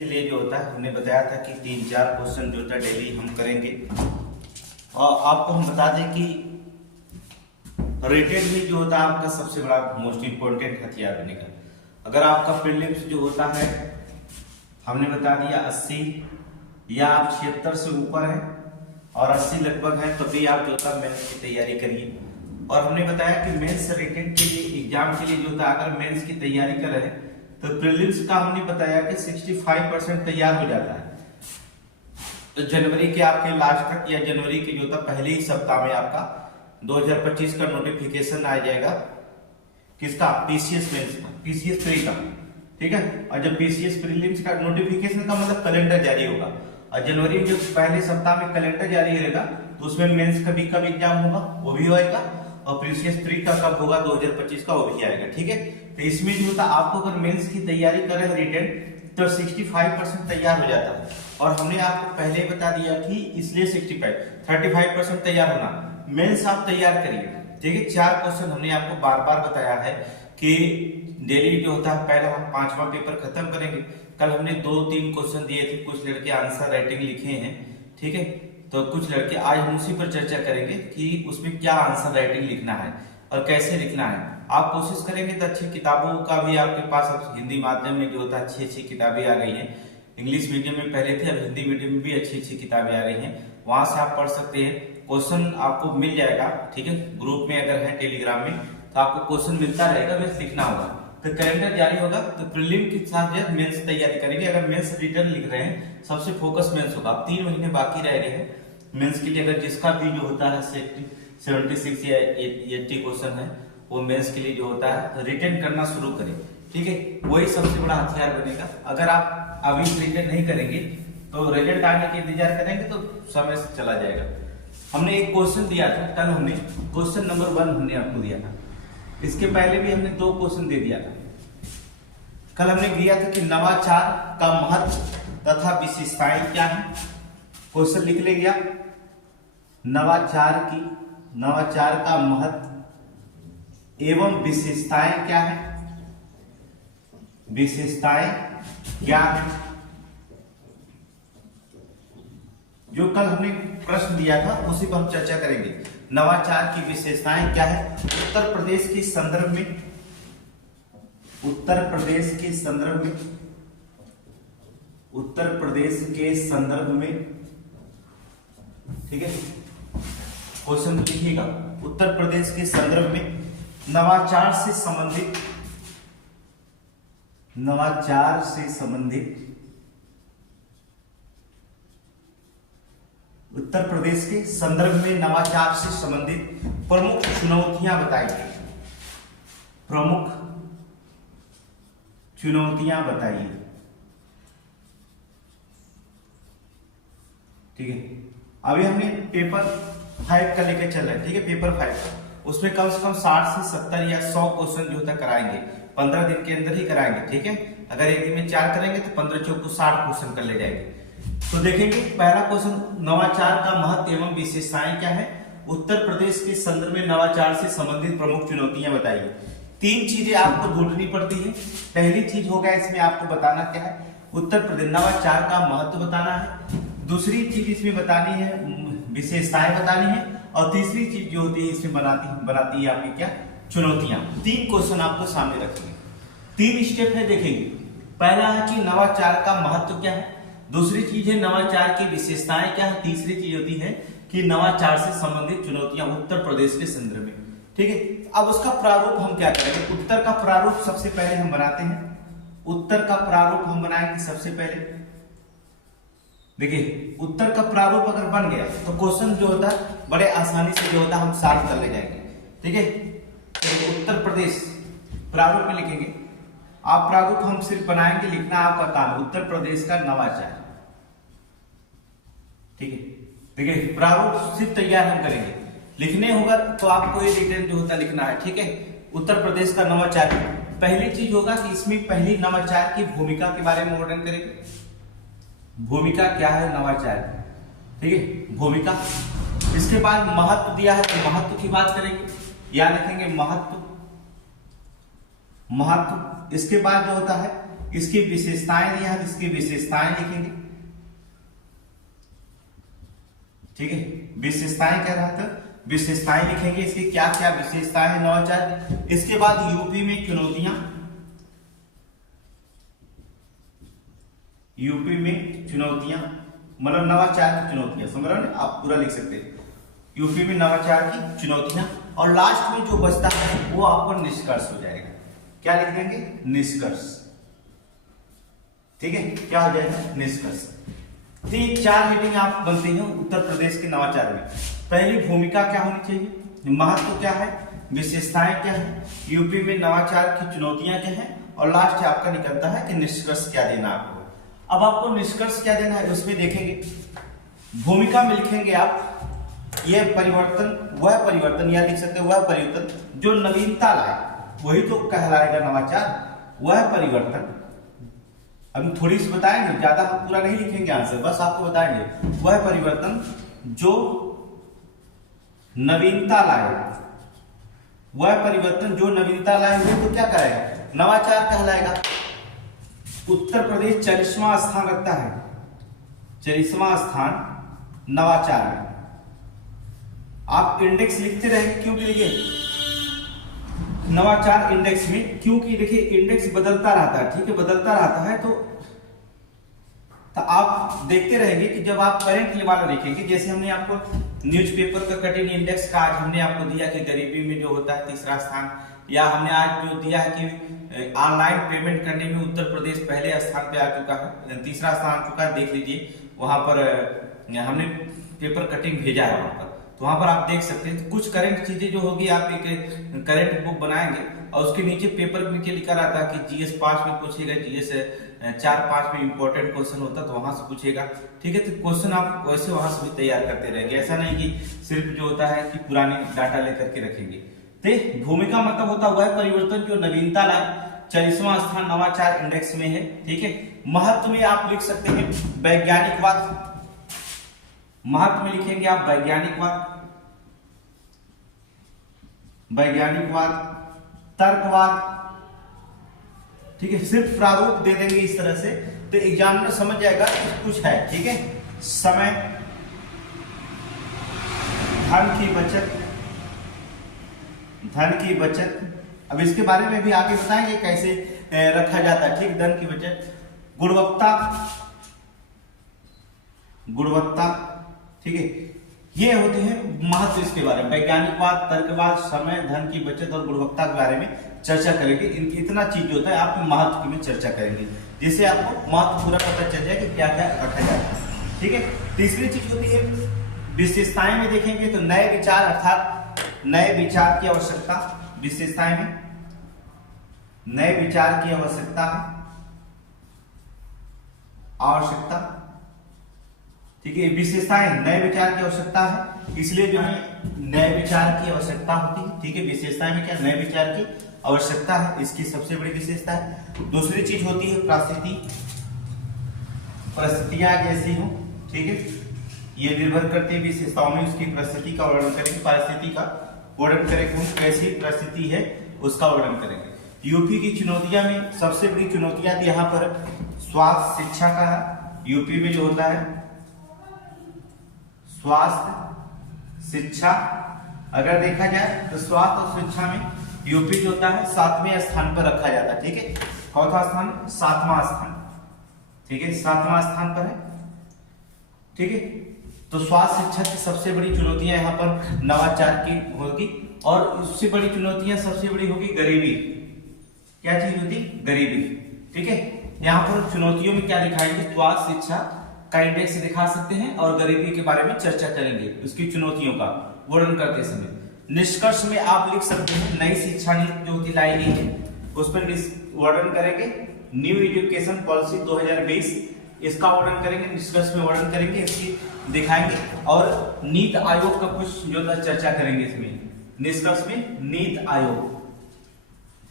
लिए जो होता है हमने बताया था कि 3-4 क्वेश्चन जो होता है डेली हम करेंगे। और आपको हम बता दें कि रेटेड भी जो होता है आपका सबसे बड़ा मोस्ट इम्पोर्टेंट हथियार बनेगा। अगर आपका प्रीलिम्स जो होता है हमने बता दिया 80 या आप 76 से ऊपर है और 80 लगभग है तो भी आप जो होता है मेंस की तैयारी करिए। और हमने बताया कि मेंस रेटेड के लिए एग्जाम के लिए जो होता है अगर मेंस की तैयारी कर रहे हैं तो प्रीलिम्स का हमने बताया कि 65% तैयार हो जाता है। तो जनवरी के आपके लास्ट तक या जनवरी के जो था पहले ही सप्ताह में आपका 2025 का नोटिफिकेशन आ जाएगा। किसका? पीसीएस मेंस का, पीसीएस प्री का। ठीक है। और जब पीसीएस प्रीलिम्स का नोटिफिकेशन का मतलब कैलेंडर जारी होगा और जनवरी में जो पहले सप्ताह में कैलेंडर जारी रहेगा तो उसमें मेंस का भी कब एग्जाम होगा वो भी होएगा और पीसीएस प्री का कब होगा 2025 का वो भी आएगा। ठीक है। तो इसमें जो होता आपको अगर मेंस की तैयारी कर रहे हैं रिटेन तो 65% तैयार हो जाता है। और हमने आपको पहले बता दिया कि इसलिए 35% तैयार होना। मेंस आप तैयार करिए। ठीक है। 4 क्वेश्चन हमने आपको बार बार बताया है कि डेली जो होता है पहला हम 5वां पेपर खत्म करेंगे। कल हमने 2-3 क्वेश्चन दिए थे, कुछ लड़के आंसर राइटिंग लिखे हैं। ठीक है। तो कुछ लड़के आज हम उसी पर चर्चा करेंगे कि उसमें क्या आंसर राइटिंग लिखना है और कैसे लिखना है। आप कोशिश करेंगे तो अच्छी किताबों का भी आपके पास अब हिंदी माध्यम में जो होता है अच्छी किताबें आ गई हैं। इंग्लिश मीडियम में पहले थे, अब हिंदी मीडियम में भी अच्छी किताबें आ गई हैं, वहां से आप पढ़ सकते हैं। क्वेश्चन आपको मिल जाएगा। ठीक है। ग्रुप में अगर है टेलीग्राम में तो आपको क्वेश्चन मिलता रहेगा, बस लिखना होगा। तो कैलेंडर जारी होगा तो प्रीलिम के साथ जो मेंस तैयारी करेंगे। अगर मेंस रिटर्न लिख रहे हैं सबसे फोकस मेंस होगा। अब 3 महीने बाकी रह गए हैं मेंस के लिए। अगर जिसका भी जो होता है 76 या 80 क्वेश्चन है वो मेंस के लिए जो होता है रिटर्न करना शुरू करें। ठीक है। वही सबसे बड़ा हथियार बनेगा। अगर आप अभी रिटर्न नहीं करेंगे तो रिजल्ट आने के इंतजार करेंगे तो समय से चला जाएगा। हमने एक क्वेश्चन दिया था कल, हमने क्वेश्चन नंबर 1 हमने आपको दिया था। इसके पहले भी हमने 2 क्वेश्चन दे दिया था। कल हमने दिया था कि नवाचार का महत्व तथा विशेषताएं क्या है। क्वेश्चन लिख लेंगे आप। नवाचार का महत्व एवं विशेषताएं क्या है। विशेषताएं क्या है जो कल हमने प्रश्न दिया था उसी पर हम चर्चा करेंगे। नवाचार की विशेषताएं क्या है। उत्तर प्रदेश के संदर्भ में ठीक है क्वेश्चन लिखिएगा। उत्तर प्रदेश के संदर्भ में नवाचार से संबंधित उत्तर प्रदेश के संदर्भ में नवाचार से संबंधित प्रमुख चुनौतियां बताइए। प्रमुख चुनौतियां बताइए। ठीक है। अभी हमने पेपर 5 का लेकर चल रहे हैं। ठीक है। पेपर 5 का उसमें कम से कम 60 से 70 या 100 क्वेश्चन जो होता कराएंगे। 15 दिन के अंदर ही कराएंगे। ठीक है। अगर एक दिन में 4 करेंगे तो 15 चौक 60 क्वेश्चन कर ले जाएंगे। तो देखेंगे पहला क्वेश्चन, नवाचार का महत्व एवं विशेषताएं क्या है। उत्तर प्रदेश के संदर्भ में नवाचार से संबंधित प्रमुख चुनौतियां बताइए। 3 चीजें आपको ढूंढनी पड़ती है। पहली चीज होगा इसमें आपको बताना क्या है, उत्तर प्रदेश नवाचार का महत्व बताना है। दूसरी चीज इसमें बतानी है विशेषताएं बतानी है और तीसरी चीज जो होती है इसमें बनाती है आपकी क्या, चुनौतियां। 3 क्वेश्चन आपको सामने रखेंगे। 3 स्टेप है, देखेंगे। पहला है कि नवाचार का महत्व क्या है, दूसरी चीज है नवाचार की विशेषताएं क्या है, तीसरी चीज होती है कि नवाचार से संबंधित चुनौतियां उत्तर प्रदेश के संदर्भ में। ठीक है। अब उसका प्रारूप हम क्या करेंगे, उत्तर का प्रारूप सबसे पहले हम बनाते हैं। उत्तर का प्रारूप हम बनाएंगे सबसे पहले। देखिए उत्तर का प्रारूप अगर बन गया तो क्वेश्चन जो होता है बड़े आसानी से जो होता है हम सॉल्व कर ले जाएंगे। ठीक है। तो उत्तर प्रदेश प्रारूप में लिखेंगे आप। प्रारूप हम सिर्फ बनाएंगे, लिखना आपका काम है। उत्तर प्रदेश का नवाचार। ठीक है। देखिए प्रारूप सिर्फ तैयार हम करेंगे, लिखने होगा तो आपको ये रिटर्न जो होता लिखना है। ठीक है। उत्तर प्रदेश का नवाचार पहली चीज होगा कि इसमें पहली नवाचार की भूमिका के बारे में वर्णन करेंगे। भूमिका क्या है नवाचार। ठीक है। भूमिका। इसके बाद महत्व दिया है तो महत्व की बात करेंगे, याद रखेंगे महत्व। इसके बाद जो होता है इसकी विशेषताएं दिया है, इसकी विशेषताएं लिखेंगे। ठीक है, विशेषताएं कह रहा था, विशेषताएं लिखेंगे, इसकी क्या क्या विशेषताएं है नवाचार। इसके बाद यूपी में चुनौतियां, यूपी में चुनौतियां मतलब नवाचार की चुनौतियां, समझ रहे हो, आप पूरा लिख सकते हैं, यूपी में नवाचार की चुनौतियां। और लास्ट में जो बचता है वो आपको निष्कर्ष हो जाएगा। क्या लिख देंगे? निष्कर्ष। ठीक है, क्या हो जाएगा? निष्कर्ष। तो ये 4 हेडिंग आप बनते हैं उत्तर प्रदेश के नवाचार में। पहली, भूमिका क्या होनी चाहिए, महत्व क्या है, विशेषताएं क्या है, यूपी में नवाचार की चुनौतियां क्या है, और लास्ट आपका निकलता है कि निष्कर्ष क्या देना आपको। अब आपको निष्कर्ष क्या देना है उसमें देखेंगे। भूमिका में लिखेंगे आप, यह परिवर्तन, वह परिवर्तन, या लिख सकते हैं वह परिवर्तन जो नवीनता लाए, वही तो कहलाएगा नवाचार। वह परिवर्तन, अभी थोड़ी सी बताएंगे, ज्यादा हम पूरा नहीं लिखेंगे आंसर, बस आपको बताएंगे। वह परिवर्तन जो नवीनता लाए, वह परिवर्तन जो नवीनता लाए हुए तो क्या करेगा? नवाचार कहलाएगा। उत्तर प्रदेश 40वां स्थान रखता है, 40वां स्थान नवाचार में। आप इंडेक्स लिखते रहेंगे, क्यों लिखे नवाचार इंडेक्स में? क्योंकि देखिए इंडेक्स बदलता रहता है, ठीक है, बदलता रहता है, तो आप देखते रहेंगे कि जब आप करंट वाला देखेंगे, जैसे हमने आपको न्यूज़पेपर का कटिंग इंडेक्स का आज हमने आपको दिया कि गरीबी में जो होता है 3रा स्थान, या हमने आज जो दिया है कि ऑनलाइन पेमेंट करने में उत्तर प्रदेश पहले स्थान पे आ चुका है, 3रा स्थान आ चुका है, देख लीजिए वहां पर हमने पेपर कटिंग भेजा है वहां पर, तो वहां पर आप देख सकते हैं। तो कुछ करंट चीजें जो होगी, आप एक करंट बुक बनाएंगे और उसके नीचे पेपर नीचे लिखा रहता है कि जीएस 5 में पूछेगा, जीएस 4-5 में इंपॉर्टेंट क्वेश्चन होता है तो वहां से पूछेगा। ठीक है, तो क्वेश्चन आप वैसे वहां से भी तैयार करते रहेंगे, ऐसा नहीं कि सिर्फ जो होता है कि पुराने डाटा लेकर के रखेंगे। तो भूमिका मतलब होता है वह परिवर्तन जो नवीनता लाए, 40वां स्थान नवाचार इंडेक्स में है। ठीक है, महत्व में आप लिख सकते हैं वैज्ञानिकवाद, महत्व में लिखेंगे आप वैज्ञानिकवाद, वैज्ञानिकवाद, तर्कवाद। ठीक है, सिर्फ प्रारूप दे देंगे इस तरह से तो एग्जाम में समझ जाएगा कि कुछ है। ठीक है, समय, धन की बचत, धन की बचत, अब इसके बारे में भी आगे बताएंगे कैसे रखा जाता है। ठीक, धन की बचत, गुणवत्ता, गुणवत्ता। ठीक है, ये होते हैं महत्व इसके बारे में, वैज्ञानिकवाद, तर्कवाद, समय, धन की बचत और गुणवत्ता के बारे में चर्चा करेंगे। इतना चीज होता है, आप महत्व की में चर्चा करेंगे, जिससे आपको महत्व पूरा पता चल जाए कि क्या क्या रखा जाता है। ठीक है, तीसरी चीज होती है विशेषताएं में देखेंगे तो नए विचार, अर्थात नए विचार की आवश्यकता, विशेषताएं में नए विचार की आवश्यकता है, आवश्यकता। ठीक है, विशेषताएं, नए विचार की आवश्यकता है, इसलिए जो है नए विचार की आवश्यकता होती है। ठीक है, विशेषताएं में क्या, नए विचार की आवश्यकता है, इसकी सबसे बड़ी विशेषता है। दूसरी चीज होती है परिस्थिति, परिस्थितियां जैसी हो। ठीक है, ये निर्भर करती है विशेषताओं में, उसकी परिस्थिति का वर्णन करेंगे, परिस्थिति का वर्णन करेंगे, कैसी परिस्थिति है उसका वर्णन करेंगे। यूपी की चुनौतियां में सबसे बड़ी चुनौतियां थी यहाँ पर स्वास्थ्य शिक्षा का, यूपी में जो होता है स्वास्थ्य शिक्षा, अगर देखा जाए तो स्वास्थ्य और शिक्षा में यूपी जो होता है 7वें स्थान पर रखा जाता है। ठीक है, चौथा स्थान, 7वां स्थान। ठीक है, 7वां स्थान पर है। ठीक है, तो स्वास्थ्य शिक्षा की सबसे बड़ी चुनौतियां यहाँ पर नवाचार की होगी, और उससे बड़ी चुनौतियां सबसे बड़ी होगी गरीबी। क्या चीज होती? गरीबी। ठीक है, यहाँ पर चुनौतियों में क्या दिखाएंगे, स्वास्थ्य शिक्षा का इंडेक्स दिखा सकते हैं और गरीबी के बारे में चर्चा करेंगे, उसकी चुनौतियों का वर्णन करते समय। निष्कर्ष में आप लिख सकते हैं नई शिक्षा नीति जो होती लाई गई है उस पर वर्णन करेंगे, न्यू एजुकेशन पॉलिसी 2020 इसका वर्णन करेंगे, निष्कर्ष में वर्णन करेंगे, इसकी दिखाएंगे, और नीति आयोग का कुछ जो है चर्चा करेंगे इसमें, निष्कर्ष में नीति आयोग।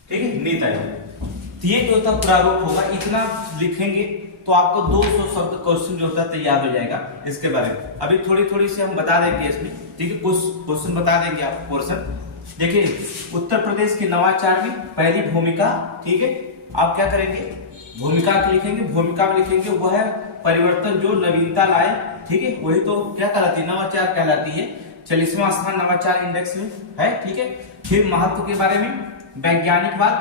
ठीक है, नीति आयोग। ये जो होता प्रारूप होगा, इतना लिखेंगे तो आपको 200 शब्द क्वेश्चन जो होता है तैयार हो जाएगा इसके बारे में। अभी थोड़ी थोड़ी से हम बता देंगे इसमें। ठीक है, कुछ क्वेश्चन बता देंगे आपको पोर्शन। देखिए, उत्तर प्रदेश के नवाचार में पहली भूमिका। ठीक है, आप क्या करेंगे, भूमिका के लिखेंगे, भूमिका में लिखेंगे वह परिवर्तन जो नवीनता लाए, ठीक है, वही तो क्या कहलाती है, नवाचार कहलाती है। 40वां स्थान नवाचार इंडेक्स में है, ठीक है। फिर महत्व के बारे में वैज्ञानिकवाद,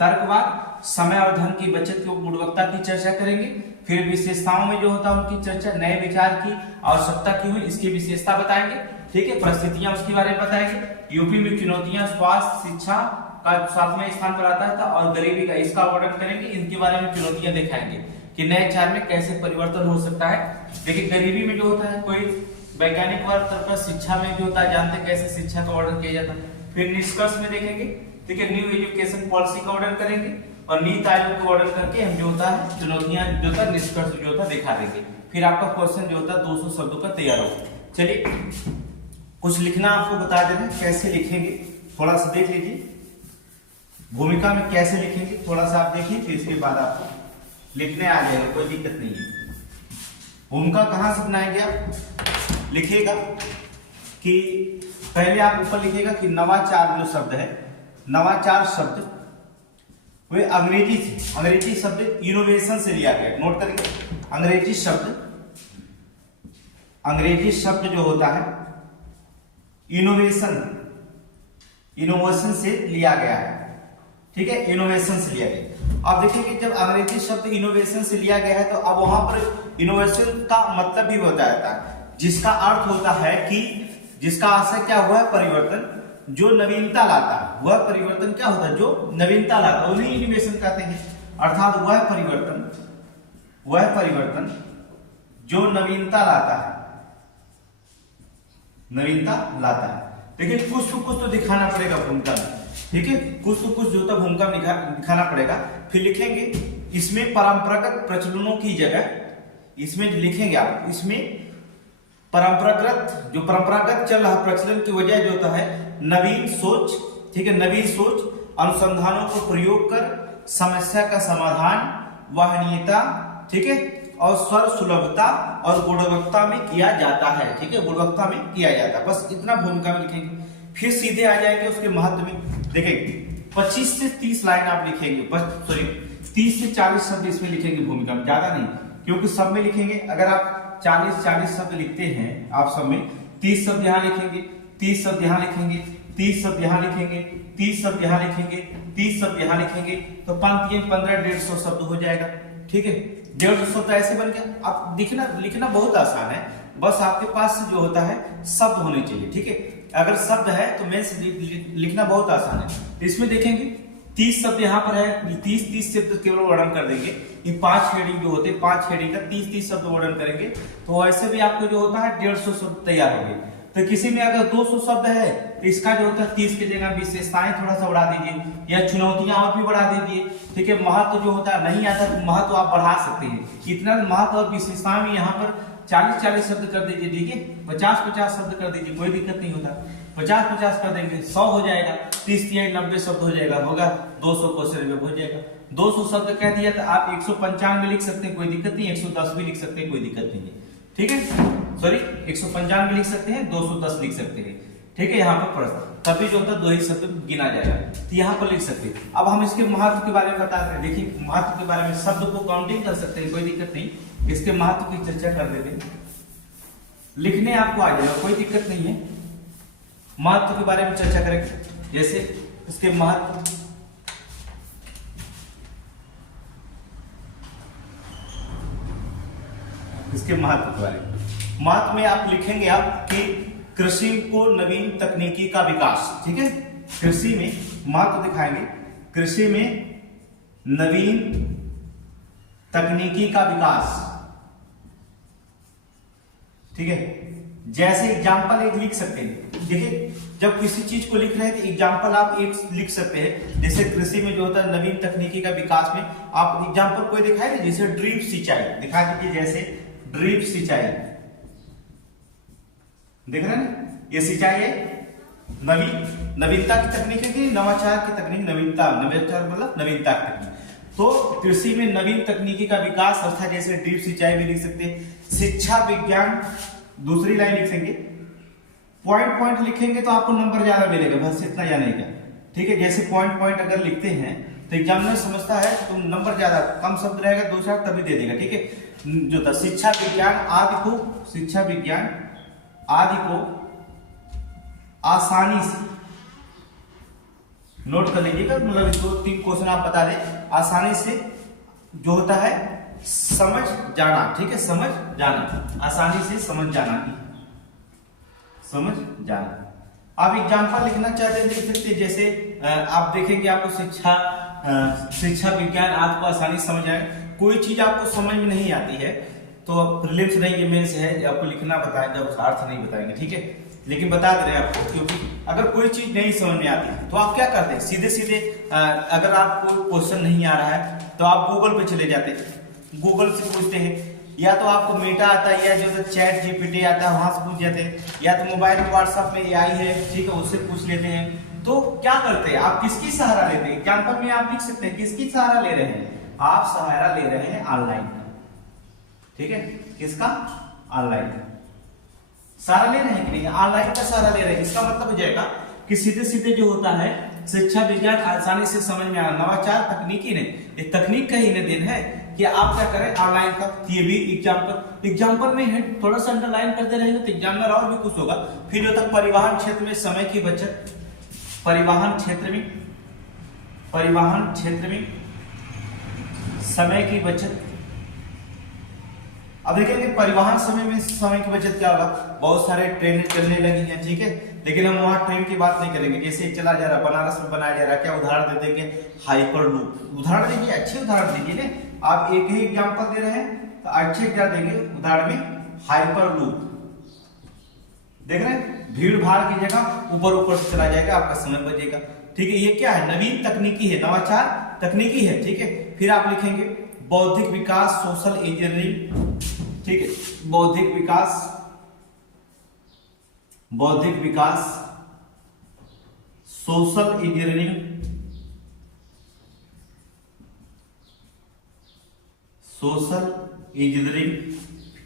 तर्कवाद, समय और धन की बचत की गुणवत्ता की चर्चा करेंगे। फिर विशेषताओं में जो होता है उनकी चर्चा, नए विचार की आवश्यकता क्यों है इसकी विशेषता बताएंगे, ठीक है। परिस्थितियां उसके बारे में बताएंगे। यूपी में चुनौतियां, स्वास्थ्य, शिक्षा का 7वें स्थान पर आता था और गरीबी का, इसका वर्णन करेंगे। इनके बारे में चुनौतियां दिखाएंगे कि नए विचार में कैसे परिवर्तन हो सकता है। देखिए गरीबी में जो होता है, कोई वैज्ञानिक वर्ग तरफ शिक्षा में जो होता है, जानते कैसे शिक्षा का वर्णन किया जाता है। फिर निष्कर्ष में देखेंगे, ठीक है, न्यू एजुकेशन पॉलिसी का वर्णन करेंगे और नीति आयोग का वर्णन करके हम जो होता है चुनौतियां जो होता है, निष्कर्ष जो होता है दिखा देंगे। फिर आपका क्वेश्चन जो होता है 200 शब्दों का तैयार होगा। चलिए कुछ लिखना आपको बता दे रहे हैं, कैसे लिखेंगे थोड़ा सा देख लीजिए। भूमिका में कैसे लिखेंगे थोड़ा सा आप देखिए, फिर इसके बाद आपको लिखने आ जाएगा, कोई दिक्कत नहीं है। भूमिका कहां से बनाएंगे आप, लिखिएगा कि पहले आप ऊपर लिखिएगा कि नवाचार जो शब्द है, नवाचार शब्द वे अंग्रेजी शब्द इनोवेशन से लिया गया। नोट करिए, अंग्रेजी शब्द जो होता है इनोवेशन से लिया गया है, ठीक है, इनोवेशन से लिया गया। अब देखिए कि जब अंग्रेजी शब्द इनोवेशन से लिया गया है तो अब वहां पर इनोवेशन का मतलब भी होता है, जिसका अर्थ होता है कि जिसका आशय क्या हुआ है, परिवर्तन, जो नवीनता लाता है, वह परिवर्तन क्या होता है, जो नवीनता लाता है, उन्हें इनोवेशन कहते हैं। अर्थात वह परिवर्तन जो नवीनता लाता है, लेकिन कुछ तो दिखाना पड़ेगा भूमिका में, ठीक है, कुछ जो होता है भूमिका में दिखाना पड़ेगा। फिर लिखेंगे इसमें परंपरागत प्रचलनों की जगह, इसमें लिखेंगे आप, इसमें परंपरागत चल रहा प्रचलन की वजह जो होता है नवीन सोच, ठीक है, नवीन सोच, अनुसंधानों को प्रयोग कर समस्या का समाधान, वाहनीयता, ठीक है, और स्वर सुलभता और गुणवत्ता में किया जाता है, ठीक है, गुणवत्ता में किया जाता है। बस इतना भूमिका में लिखेंगे। फिर सीधे आ जाएंगे उसके महत्व में। देखेंगे 25 से 30 लाइन आप लिखेंगे, बस सॉरी 30 से 40 शब्द इसमें लिखेंगे भूमिका में, ज्यादा नहीं, क्योंकि सब में लिखेंगे। अगर आप 40 शब्द लिखते हैं आप सब में, 30 शब्द यहाँ लिखेंगे, 30 शब्द यहाँ लिखेंगे, 30 शब्द यहाँ लिखेंगे, 30 शब्द यहाँ लिखेंगे, 30 शब्द यहाँ लिखेंगे, तो पंक्तियां 1500-150 शब्द हो जाएगा, ठीक है। 150 शब्द ऐसे बन गया। अब लिखना बहुत आसान है, बस आपके पास जो होता है शब्द होने चाहिए, ठीक है। अगर शब्द है तो मेंस लिखना बहुत आसान है। इसमें देखेंगे 30 शब्द यहाँ पर है, 30 शब्द केवल वर्णन कर देंगे। ये 5 हेडिंग जो होते हैं, 5 हेडिंग का 30 शब्द वर्णन करेंगे, तो ऐसे भी आपको जो होता है 150 शब्द तैयार हो गए। तो किसी में अगर 200 शब्द है तो इसका जो होता है 30 की जगह विशेषताएं थोड़ा सा बढ़ा दीजिए या चुनौतियां और भी बढ़ा दीजिए, ठीक है। महत्व जो होता है नहीं आता तो महत्व आप बढ़ा सकते हैं। इतना महत्व और विशेषताएं में यहाँ पर 40 शब्द कर दीजिए, ठीक है, 50 शब्द कर दीजिए, कोई दिक्कत नहीं होता। 50 कर देंगे 100 हो जाएगा, 30 90 शब्द हो जाएगा, होगा 200 क्वेश्चन हो जाएगा। 200 शब्द कह दिया तो आप 195 लिख सकते हैं, कोई दिक्कत नहीं, 110 भी लिख सकते हैं, कोई दिक्कत नहीं है, ठीक है। सॉरी 195 लिख सकते हैं, 210 लिख सकते हैं, ठीक है। यहाँ पर प्रश्न तभी जो होता है 2 ही शब्द गिना जाएगा, तो यहाँ पर लिख सकते हैं। अब हम इसके महत्व के बारे में बता रहे हैं। देखिए महत्व के बारे में शब्द को काउंटिंग कर सकते हैं, कोई दिक्कत नहीं, इसके महत्व की चर्चा कर देते हैं। लिखने आपको आ जाएगा, कोई दिक्कत नहीं है। महत्व के बारे में चर्चा करेंगे, जैसे इसके महत्व, इसके महत्व के बारे में, महत्व में आप लिखेंगे आप कि कृषि को नवीन तकनीकी का विकास, ठीक है। कृषि में महत्व दिखाएंगे, कृषि में नवीन तकनीकी का विकास, ठीक है। जैसे एग्जाम्पल एक लिख सकते हैं। देखिए जब किसी चीज को लिख रहे हैं तो एग्जाम्पल आप एक लिख सकते हैं। जैसे कृषि में जो होता है नवीन तकनीकी का विकास में आप एग्जाम्पल कोई दिखाए, जैसे ड्रिप सिंचाई दिखा दीजिए, जैसे ड्रिप सिंचाई देख रहे हैं, ये सिंचाई है नवीनता की तकनीक है कि नवाचार की तकनीक, नवाचार मतलब नवीनता की तकनीक। तो कृषि में नवीन तकनीकी का विकास अर्थात जैसे ड्रिप सिंचाई भी लिख सकते हैं। शिक्षा विज्ञान दूसरी लाइन लिख देंगे, पॉइंट लिखेंगे तो आपको नंबर ज्यादा मिलेगा, बस इतना जाने का, ठीक है। जैसे पॉइंट अगर लिखते हैं तो एग्जामिनर समझता है तुम नंबर ज्यादा, कम शब्द रहेगा 2 4 तभी दे देगा, ठीक है। जो था शिक्षा विज्ञान आदि को आसानी से, नोट कर लीजिएगा, मतलब 2-3 क्वेश्चन आप बता दें, आसानी से जो होता है समझ जाना, ठीक है, समझ जाना, आसानी से समझ जाना, समझ जाना। आप एग्जाम्पल लिखना चाहते हैं लिख सकते हैं, जैसे आप देखेंगे आपको शिक्षा विज्ञान आपको आसानी से समझ आए। कोई चीज आपको समझ में नहीं आती है तो प्रीलिम्स नहीं, ये मेंस है, आपको लिखना बताएंगे, उसका अर्थ नहीं बताएंगे, ठीक है, लेकिन बता दे रहे हैं आपको, क्योंकि अगर कोई चीज नहीं समझ में आती तो आप क्या करते हैं, सीधे सीधे अगर आपको क्वेश्चन नहीं आ रहा है तो आप गूगल पे चले जाते हैं, गूगल से पूछते हैं, या तो आपको मेटा आता है या जो चैट जीपीटी आता है वहां से पूछ जाते हैं, या तो मोबाइल में व्हाट्सएप में एआई है, ठीक है, उससे पूछ लेते हैं। तो क्या करते हैं आप, किसकी सहारा लेते हैं, एग्जाम्पल में आप लिख सकते हैं किसकी सहारा ले रहे हैं, आप सहारा ले रहे हैं ऑनलाइन का, ठीक है, किसका, ऑनलाइन का सहारा ले रहे हैं कि नहीं, ऑनलाइन का सहारा ले रहे हैं। इसका मतलब हो जाएगा कि सीधे सीधे जो होता है शिक्षा विज्ञान आसानी से समझ में आना, नवाचार तकनीकी ने, ये तकनीक का ही देन है कि आप क्या करें ऑनलाइन का। ये भी एग्जाम्पल में है, थोड़ा सा अंडरलाइन करते रहेंगे तो एग्जामिनर और भी खुश होगा। फिर जो तक परिवहन क्षेत्र में समय की बचत, परिवहन क्षेत्र में समय की बचत। अब देखेंगे परिवहन समय की बचत क्या होगा, बहुत सारे ट्रेनें चलने लगी हैं, ठीक है, लेकिन हम वहां ट्रेन की बात नहीं करेंगे। जैसे चला जा रहा है, बनारस में बनाया जा रहा है, क्या उदाहरण दे देंगे, हाइपर लूप, उदाहरण दीजिए, अच्छे उदाहरण दीजिए ना, आप एक ही एग्जांपल दे रहे हैं तो अच्छे क्या देंगे उदाहरण में, हाइपर लूप, देख रहे हैं, भीड़ भाड़ की जगह ऊपर से चला जाएगा, आपका समय बचेगा, ठीक है। ये क्या है, नवीन तकनीकी है, नवाचार तकनीकी है, ठीक है। फिर आप लिखेंगे बौद्धिक विकास, सोशल इंजीनियरिंग, ठीक है, बौद्धिक विकास सोशल इंजीनियरिंग,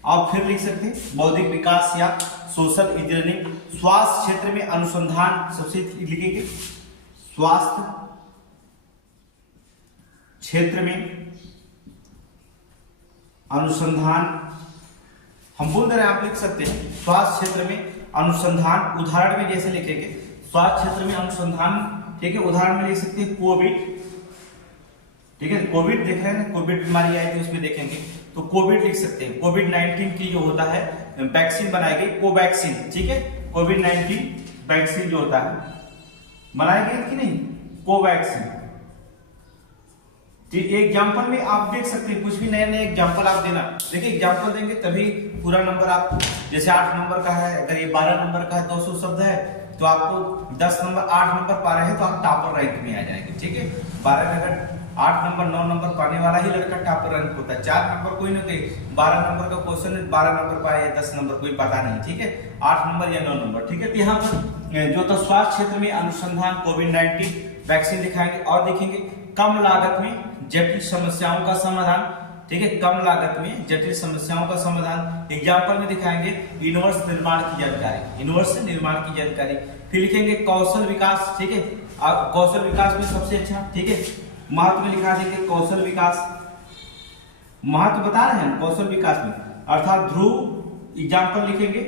आप फिर लिख सकते हैं बौद्धिक विकास या सोशल इंजीनियरिंग। स्वास्थ्य क्षेत्र में अनुसंधान, सबसे लिखेंगे स्वास्थ्य क्षेत्र में अनुसंधान, हम बोल रहे हैं आप लिख सकते हैं स्वास्थ्य क्षेत्र में अनुसंधान, उदाहरण में जैसे लिखेंगे स्वास्थ्य क्षेत्र में अनुसंधान, ठीक है, उदाहरण में लिख सकते हैं कोविड, ठीक है, कोविड देख रहे हैं ना, कोविड बीमारी आई थी उसमें देखेंगे तो कोविड लिख सकते हैं। कोविड-19 की जो होता है वैक्सीन बनाई गई, कोवैक्सीन, ठीक है, कोविड-19 वैक्सीन जो होता है बनाई गई कि नहीं, कोवैक्सीन। एग्जाम्पल में आप देख सकते हैं, कुछ भी नए नए एग्जाम्पल आप देना, देखिए एग्जाम्पल देंगे तभी पूरा नंबर आप, जैसे 8 नंबर का है, अगर ये 12 नंबर का है, 200 शब्द है तो आपको 10 नंबर 8 नंबर पा रहे हैं तो आप टॉपर रैंक में आ जाएंगे, ठीक है। 12 में अगर 8 नंबर 9 नंबर पाने वाला ही लड़का टॉपर रैंक होता है, 4 नंबर कोई नहीं, 12 नंबर का क्वेश्चन 12 नंबर पाए या 10 नंबर कोई पता नहीं, ठीक है, 8 नंबर या 9 नंबर, ठीक है। तो यहाँ पर जो तो स्वास्थ्य क्षेत्र में अनुसंधान, कोविड-19 वैक्सीन दिखाएंगे, और देखेंगे कम लागत में जटिल समस्याओं का समाधान, ठीक है, कम लागत में जटिल समस्याओं का समाधान। एग्जाम्पल में दिखाएंगे यूनिवर्स निर्माण की जानकारी, यूनिवर्स निर्माण की जानकारी। फिर लिखेंगे कौशल विकास, ठीक है, आप कौशल विकास में सबसे अच्छा, ठीक है, महत्व में लिखा देंगे कौशल विकास, महत्व बता रहे हैं कौशल विकास में, अर्थात ध्रुव, एग्जाम्पल लिखेंगे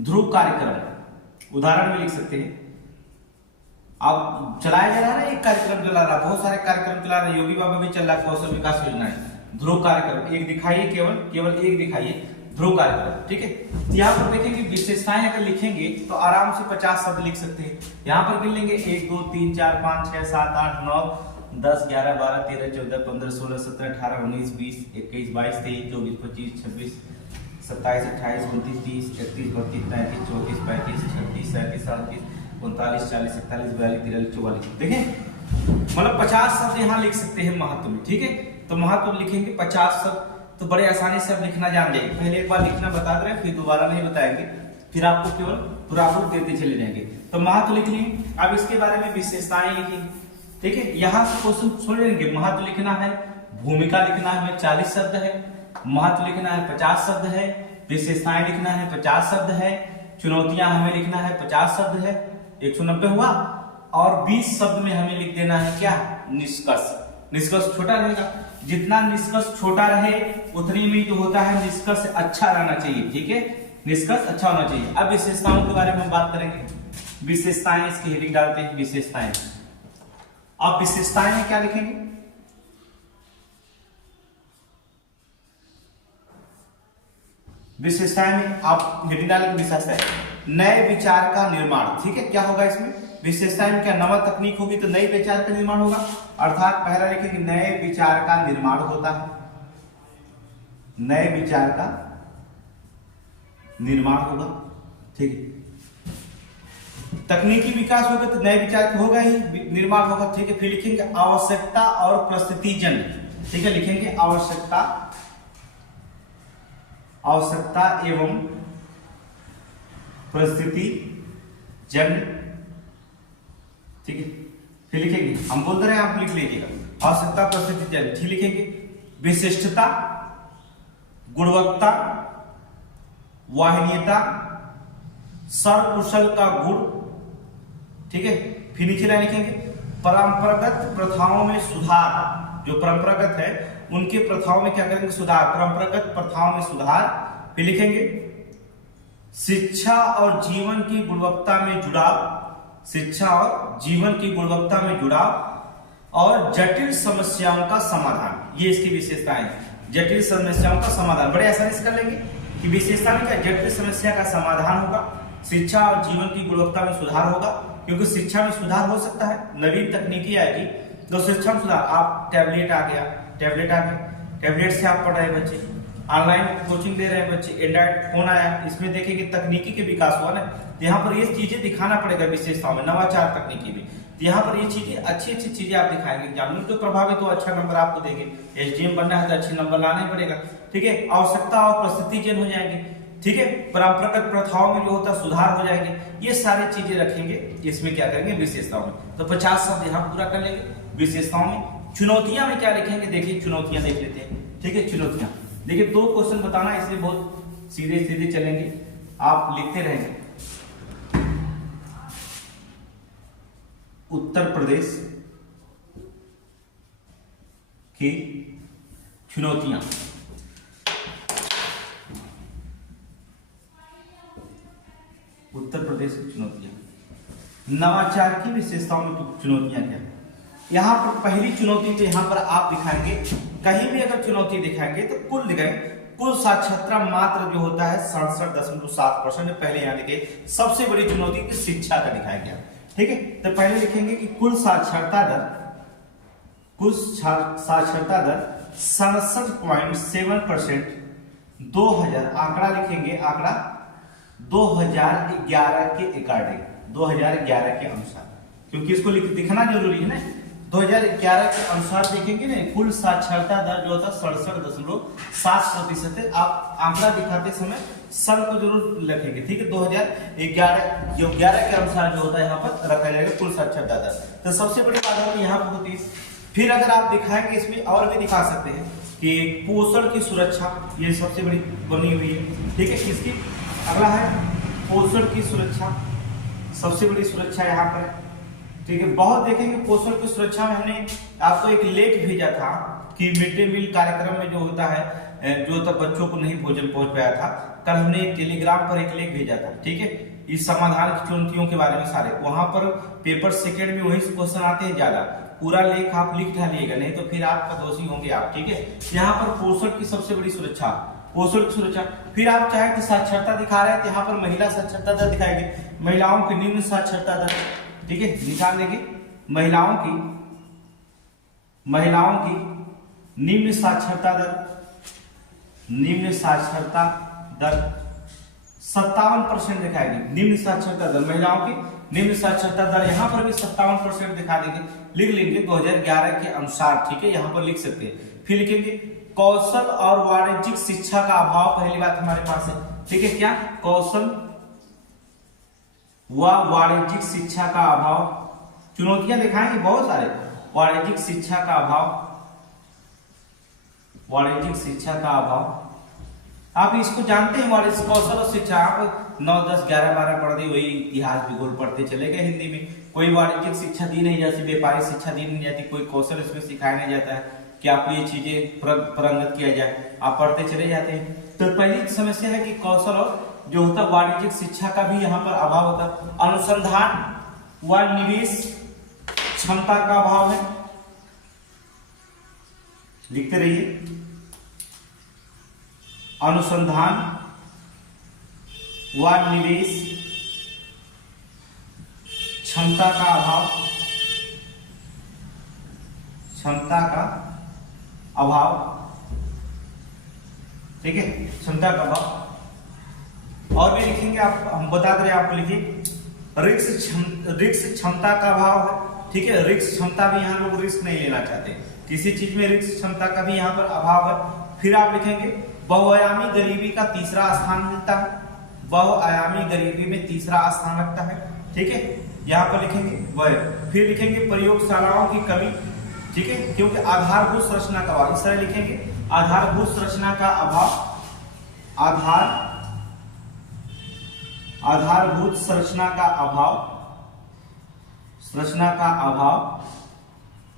ध्रुव कार्यक्रम, उदाहरण में लिख सकते हैं। अब चलाया जा रहा है ना, एक कार्यक्रम चला रहा है, बहुत सारे कार्यक्रम चला रहे हैं, योगी बाबा भी चल रहा है कौशल विकास योजना है, ध्रुव कार्यक्रम एक दिखाइए, केवल एक दिखाइए ध्रुव कार्यक्रम, ठीक है। यहाँ पर देखेंगे विशेषताएं अगर लिखेंगे तो आराम से 50 शब्द लिख सकते हैं। यहाँ पर गिन लेंगे 1 2 3 4 5 6 7 8 9 10 11 12 13 14 15 16 17 18 19 20 21 22 23 24 25 26 27 28 29 30 31 32 33 34 35 36 37 38 39 40 41 42 43 44, देखें मतलब 50 शब्द यहाँ लिख सकते हैं महत्व में, ठीक है। तो महत्व लिखेंगे 50 शब्द, तो बड़े आसानी से आप लिखना जान जाएंगे। पहले एक बार लिखना बता दे रहे हैं, फिर दोबारा नहीं बताएंगे, फिर आपको केवल पुरापुर देते चले जाएंगे। तो महत्व लिख लिए, अब इसके बारे में विशेषताएं लिखेंगे, ठीक है। यहाँ से क्वेश्चन छोड़ देंगे, महत्व लिखना है, भूमिका लिखना है 40 शब्द है, महत्व लिखना है 50 शब्द है, विशेषताएं लिखना है 50 शब्द है, चुनौतियां हमें लिखना है 50 शब्द है, 190 हुआ, और 20 शब्द में हमें लिख देना है क्या, निष्कर्ष। निष्कर्ष छोटा रहेगा। जितना निष्कर्ष छोटा रहे उतनी में जो होता है निष्कर्ष अच्छा रहना चाहिए, ठीक है, निष्कर्ष अच्छा होना चाहिए। अब विशेषताओं के बारे में हम बात करेंगे। विशेषताएं, इसकी हेडिंग डालते हैं विशेषताएं। आप विशेषताएं में क्या लिखेंगे? विशेषताएं में आप हेडिंग डालेंगे विशेषताएं, नए विचार का निर्माण, ठीक है। क्या होगा इसमें विशेषताएं में? क्या नवा तकनीक होगी तो नए विचार का निर्माण होगा, अर्थात पहला लिखेंगे नए विचार का निर्माण होता है, नए विचार का निर्माण होगा, ठीक है। तकनीकी विकास होगा तो नए विचार होगा ही, निर्माण होगा, ठीक है। फिर लिखेंगे आवश्यकता और परिस्थितिजन्य, ठीक है, लिखेंगे आवश्यकता एवं परिस्थिति जन्य, ठीक है। फिर लिखेंगे, हम बोल रहे हैं आप लिख लीजिएगा, आवश्यकता परिस्थिति जन्य, ठीक लिखेंगे। विशिष्टता, गुणवत्ता, वाहनीयता, सर्वकुशल का गुण, ठीक है। फिर नीचे लाइन लिखेंगे परंपरागत प्रथाओं में सुधार, जो परंपरागत है उनके प्रथाओं में क्या करेंगे? सुधार, परंपरागत प्रथाओं में सुधार। फिर लिखेंगे शिक्षा और जीवन की गुणवत्ता में जुड़ाव, शिक्षा और जीवन की गुणवत्ता में जुड़ाव और जटिल समस्याओं का समाधान, ये इसकी विशेषताएं हैं। जटिल समस्याओं का समाधान बड़े आसानी से कर लेंगे कि विशेषता में क्या जटिल समस्या का समाधान होगा, शिक्षा और जीवन की गुणवत्ता में सुधार होगा, क्योंकि शिक्षा में सुधार हो सकता है, नवीन तकनीकी आएगी तो शिक्षा में सुधार। आप टैबलेट आ गया, टैबलेट से आप पढ़ रहे बच्चे, ऑनलाइन कोचिंग दे रहे हैं बच्चे, एंड्रॉइड फोन आया, इसमें देखेंगे तकनीकी के विकास हुआ ना, तो यहाँ पर ये चीजें दिखाना पड़ेगा विशेषताओं में, नवाचार तकनीकी में। तो यहाँ पर ये चीजें अच्छी चीजें आप दिखाएंगे, एग्जाम में जो प्रभावित हो अच्छा नंबर आपको देंगे। एसडीएम बनना है तो अच्छे नंबर लाना ही पड़ेगा, ठीक है। आवश्यकता और परिस्थिति जन हो जाएंगे, ठीक है। परंपरागत प्रथाओं में जो होता है सुधार हो जाएंगे, ये सारी चीजें रखेंगे। इसमें क्या करेंगे? विशेषताओं में। तो 50 शब्द यहाँ पूरा कर लेंगे विशेषताओं में। चुनौतियां में क्या लिखेंगे? देखिए चुनौतियां देख लेते हैं, ठीक है। चुनौतियां देखिए, 2 क्वेश्चन बताना, इसलिए बहुत सीधे चलेंगे, आप लिखते रहेंगे। उत्तर प्रदेश की चुनौतियां, उत्तर प्रदेश की चुनौतियां, नवाचार की विशेषताओं में चुनौतियां क्या? यहां पर पहली चुनौती तो यहां पर आप दिखाएंगे, कहीं भी अगर चुनौती दिखाएंगे तो कुल दिखाएंगे, कुल साक्षरता मात्र जो होता है 67.7%। पहले यहाँ लिखे सबसे बड़ी चुनौती की शिक्षा का दिखाएंगे, ठीक है। तो पहले लिखेंगे कि कुल साक्षरता दर 67.7%, 2000 आंकड़ा लिखेंगे, आंकड़ा 2011 के अकॉर्डिंग, 2011 के अनुसार, क्योंकि इसको दिखना जरूरी है ना। 2011 के अनुसार देखेंगे ना, कुल साक्षरता दर जो होता है 67.7% है। आप आंकड़ा दिखाते समय सन को जरूर लिखेंगे, ठीक है। 2011 के अनुसार जो होता है यहाँ पर रखा जाएगा कुल साक्षरता दर। तो सबसे बड़ी बात होगी यहाँ पर होती है। फिर अगर आप दिखाएंगे, इसमें और भी दिखा सकते हैं कि पोषण की सुरक्षा, ये सबसे बड़ी बनी हुई है, ठीक है। किसकी? अगला है पोषण की सुरक्षा, सबसे बड़ी सुरक्षा यहाँ पर है, ठीक है। बहुत देखेंगे पोषण की सुरक्षा में हमने आपको एक लेख भेजा था कि मिड डे मील कार्यक्रम में जो होता है, जो तक बच्चों को नहीं भोजन पहुंच पाया था, कल हमने टेलीग्राम पर एक लेख भेजा था, ठीक है। इस समाधान की चुनौतियों के बारे में सारे, वहां पर पेपर सेकेंड में वही क्वेश्चन आते हैं ज्यादा, पूरा लेख आप लिख डालिएगा, नहीं तो फिर आपका दोषी होंगे आप, ठीक है। यहाँ पर पोषण की सबसे बड़ी सुरक्षा, पोषण की सुरक्षा। फिर आप चाहे तो साक्षरता दिखा रहे हैं, तो यहाँ पर महिला साक्षरता दर दिखाएंगे, महिलाओं की निम्न साक्षरता दर, ठीक है, निकाल देंगे। महिलाओं की निम्न साक्षरता दर 57% दिखाएंगे, निम्न साक्षरता दर, महिलाओं की निम्न साक्षरता दर यहाँ पर भी 57% दिखा देंगे, लिख लेंगे 2011 के अनुसार, ठीक है, यहाँ पर लिख सकते हैं। फिर लिखेंगे कौशल और वाणिज्यिक शिक्षा का अभाव, पहली बात हमारे पास है, ठीक है। क्या? कौशल व वाणिज्यिक शिक्षा का अभाव, चुनौतियां दिखाएंगे बहुत सारे। वाणिज्यिक शिक्षा का अभाव, वाणिज्यिक शिक्षा का अभाव, आप इसको जानते हैं वाणिज्य कौशल और शिक्षा, आप 9, 10, 11, 12 पढ़ दी, वही इतिहास भूगोल पढ़ते चले गए हिंदी में। कोई वाणिज्यिक शिक्षा दी नहीं जाती, व्यापारिक शिक्षा दी नहीं जाती, कोई कौशल इसमें सिखाया नहीं जाता है कि आपको ये चीजें पारंगत किया जाए, आप पढ़ते चले जाते हैं। तो पहली समस्या है कि कौशल और जो होता वाणिज्यिक शिक्षा का भी यहाँ पर अभाव होता। अनुसंधान व निवेश क्षमता का अभाव है, लिखते रहिए। अनुसंधान व निवेश क्षमता का अभाव, क्षमता का अभाव, ठीक है, क्षमता का अभाव। और भी लिखेंगे आप, हम बता दे रहे आपको, लिखिए रिस्क क्षमता का अभाव है, ठीक है। रिस्क क्षमता भी यहाँ लोग रिस्क नहीं लेना चाहते, किसी चीज में रिस्क क्षमता का भी यहाँ पर अभाव है। फिर आप लिखेंगे बहुआयामी गरीबी का तीसरा स्थान मिलता है, बहुआयामी गरीबी में तीसरा स्थान रखता है, ठीक है, यहाँ पर लिखेंगे वह। फिर लिखेंगे प्रयोगशालाओं की कमी, ठीक है, क्योंकि आधारभूत संरचना का अभाव, इस तरह लिखेंगे आधारभूत संरचना का अभाव, आधारभूत संरचना का अभाव, संरचना का अभाव।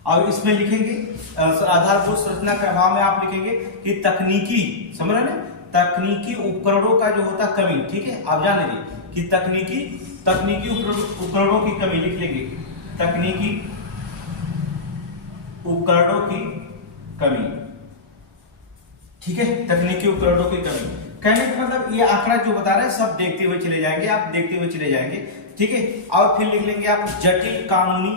और इसमें लिखेंगे आधारभूत संरचना के अभाव में आप लिखेंगे कि तकनीकी, समझ रहे ना, तकनीकी उपकरणों का जो होता कमी, ठीक है, आप जान लीजिए कि तकनीकी उपकरणों की कमी, लिख लेंगे तकनीकी उपकरणों की कमी, ठीक है, तकनीकी उपकरणों की कमी। कहने का मतलब ये आंकड़ा जो बता रहे हैं सब देखते हुए चले जाएंगे, आप देखते हुए चले जाएंगे, ठीक है। और फिर लिख लेंगे आप जटिल कानूनी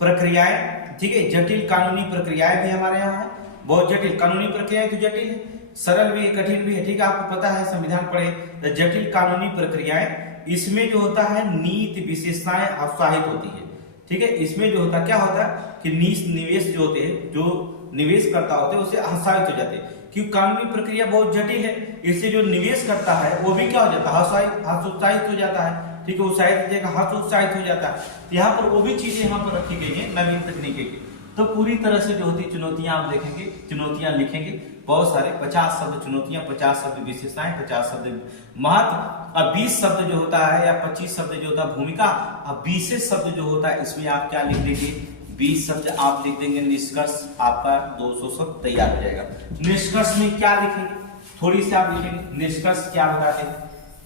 प्रक्रियाएं, ठीक है, जटिल कानूनी प्रक्रियाएं भी हमारे यहाँ है, बहुत जटिल कानूनी प्रक्रियाएं तो जटिल है, सरल भी है, कठिन भी है, ठीक है, आपको पता है संविधान पढ़े तो जटिल कानूनी प्रक्रियाएं, इसमें जो होता है नीति विशेषताएं आसाहित होती है, ठीक है। इसमें जो होता क्या होता है कि निवेश जो होते हैं, जो निवेश करता होते हैं उसे आसाहित हो जाते हैं, क्योंकि कानूनी प्रक्रिया बहुत जटिल है, इससे जो निवेश करता है वो भी क्या हो जाता है, हतोत्साहित हो जाता है, ठीक है, उत्साहित हतोत्साहित हो जाता है। यहाँ पर वो भी चीजें यहाँ पर रखी गई है नवीन तकनीकी की। तो पूरी तरह से जो होती चुनौतियां आप देखेंगे, चुनौतियां लिखेंगे बहुत सारे, 50 शब्द चुनौतियां, 50 शब्द विशेषताएं, 50 शब्द महत्व, और 20 शब्द जो होता है या 25 शब्द जो होता है भूमिका, और 20 शब्द जो होता है इसमें आप क्या लिख देंगे, 20 शब्द आप लिख देंगे निष्कर्ष, आपका 200 शब्द तैयार हो जाएगा। निष्कर्ष में क्या लिखेंगे, थोड़ी सी आप लिखेंगे निष्कर्ष क्या बताते हैं,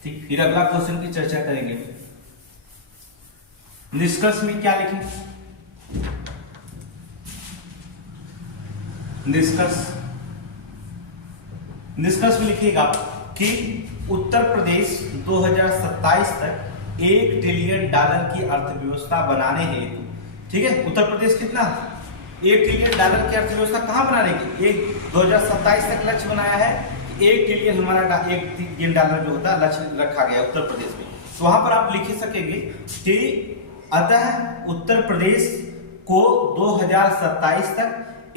ठीक। फिर अगला क्वेश्चन की चर्चा करेंगे। निष्कर्ष में क्या लिखेंगे, निष्कर्ष में लिखिएगा कि उत्तर प्रदेश 2027 तक $1 ट्रिलियन की अर्थव्यवस्था बनाने हेतु, ठीक है, उत्तर प्रदेश कितना $1 ट्रिलियन की अर्थव्यवस्था कहां बनाने की, 2027 तक लक्ष्य बनाया है, $1 ट्रिलियन हमारा $1 ट्रिलियन जो होता है लक्ष्य रखा गया उत्तर प्रदेश में। तो वहां पर आप लिख सकेंगे कि अतः उत्तर प्रदेश को 2027 तक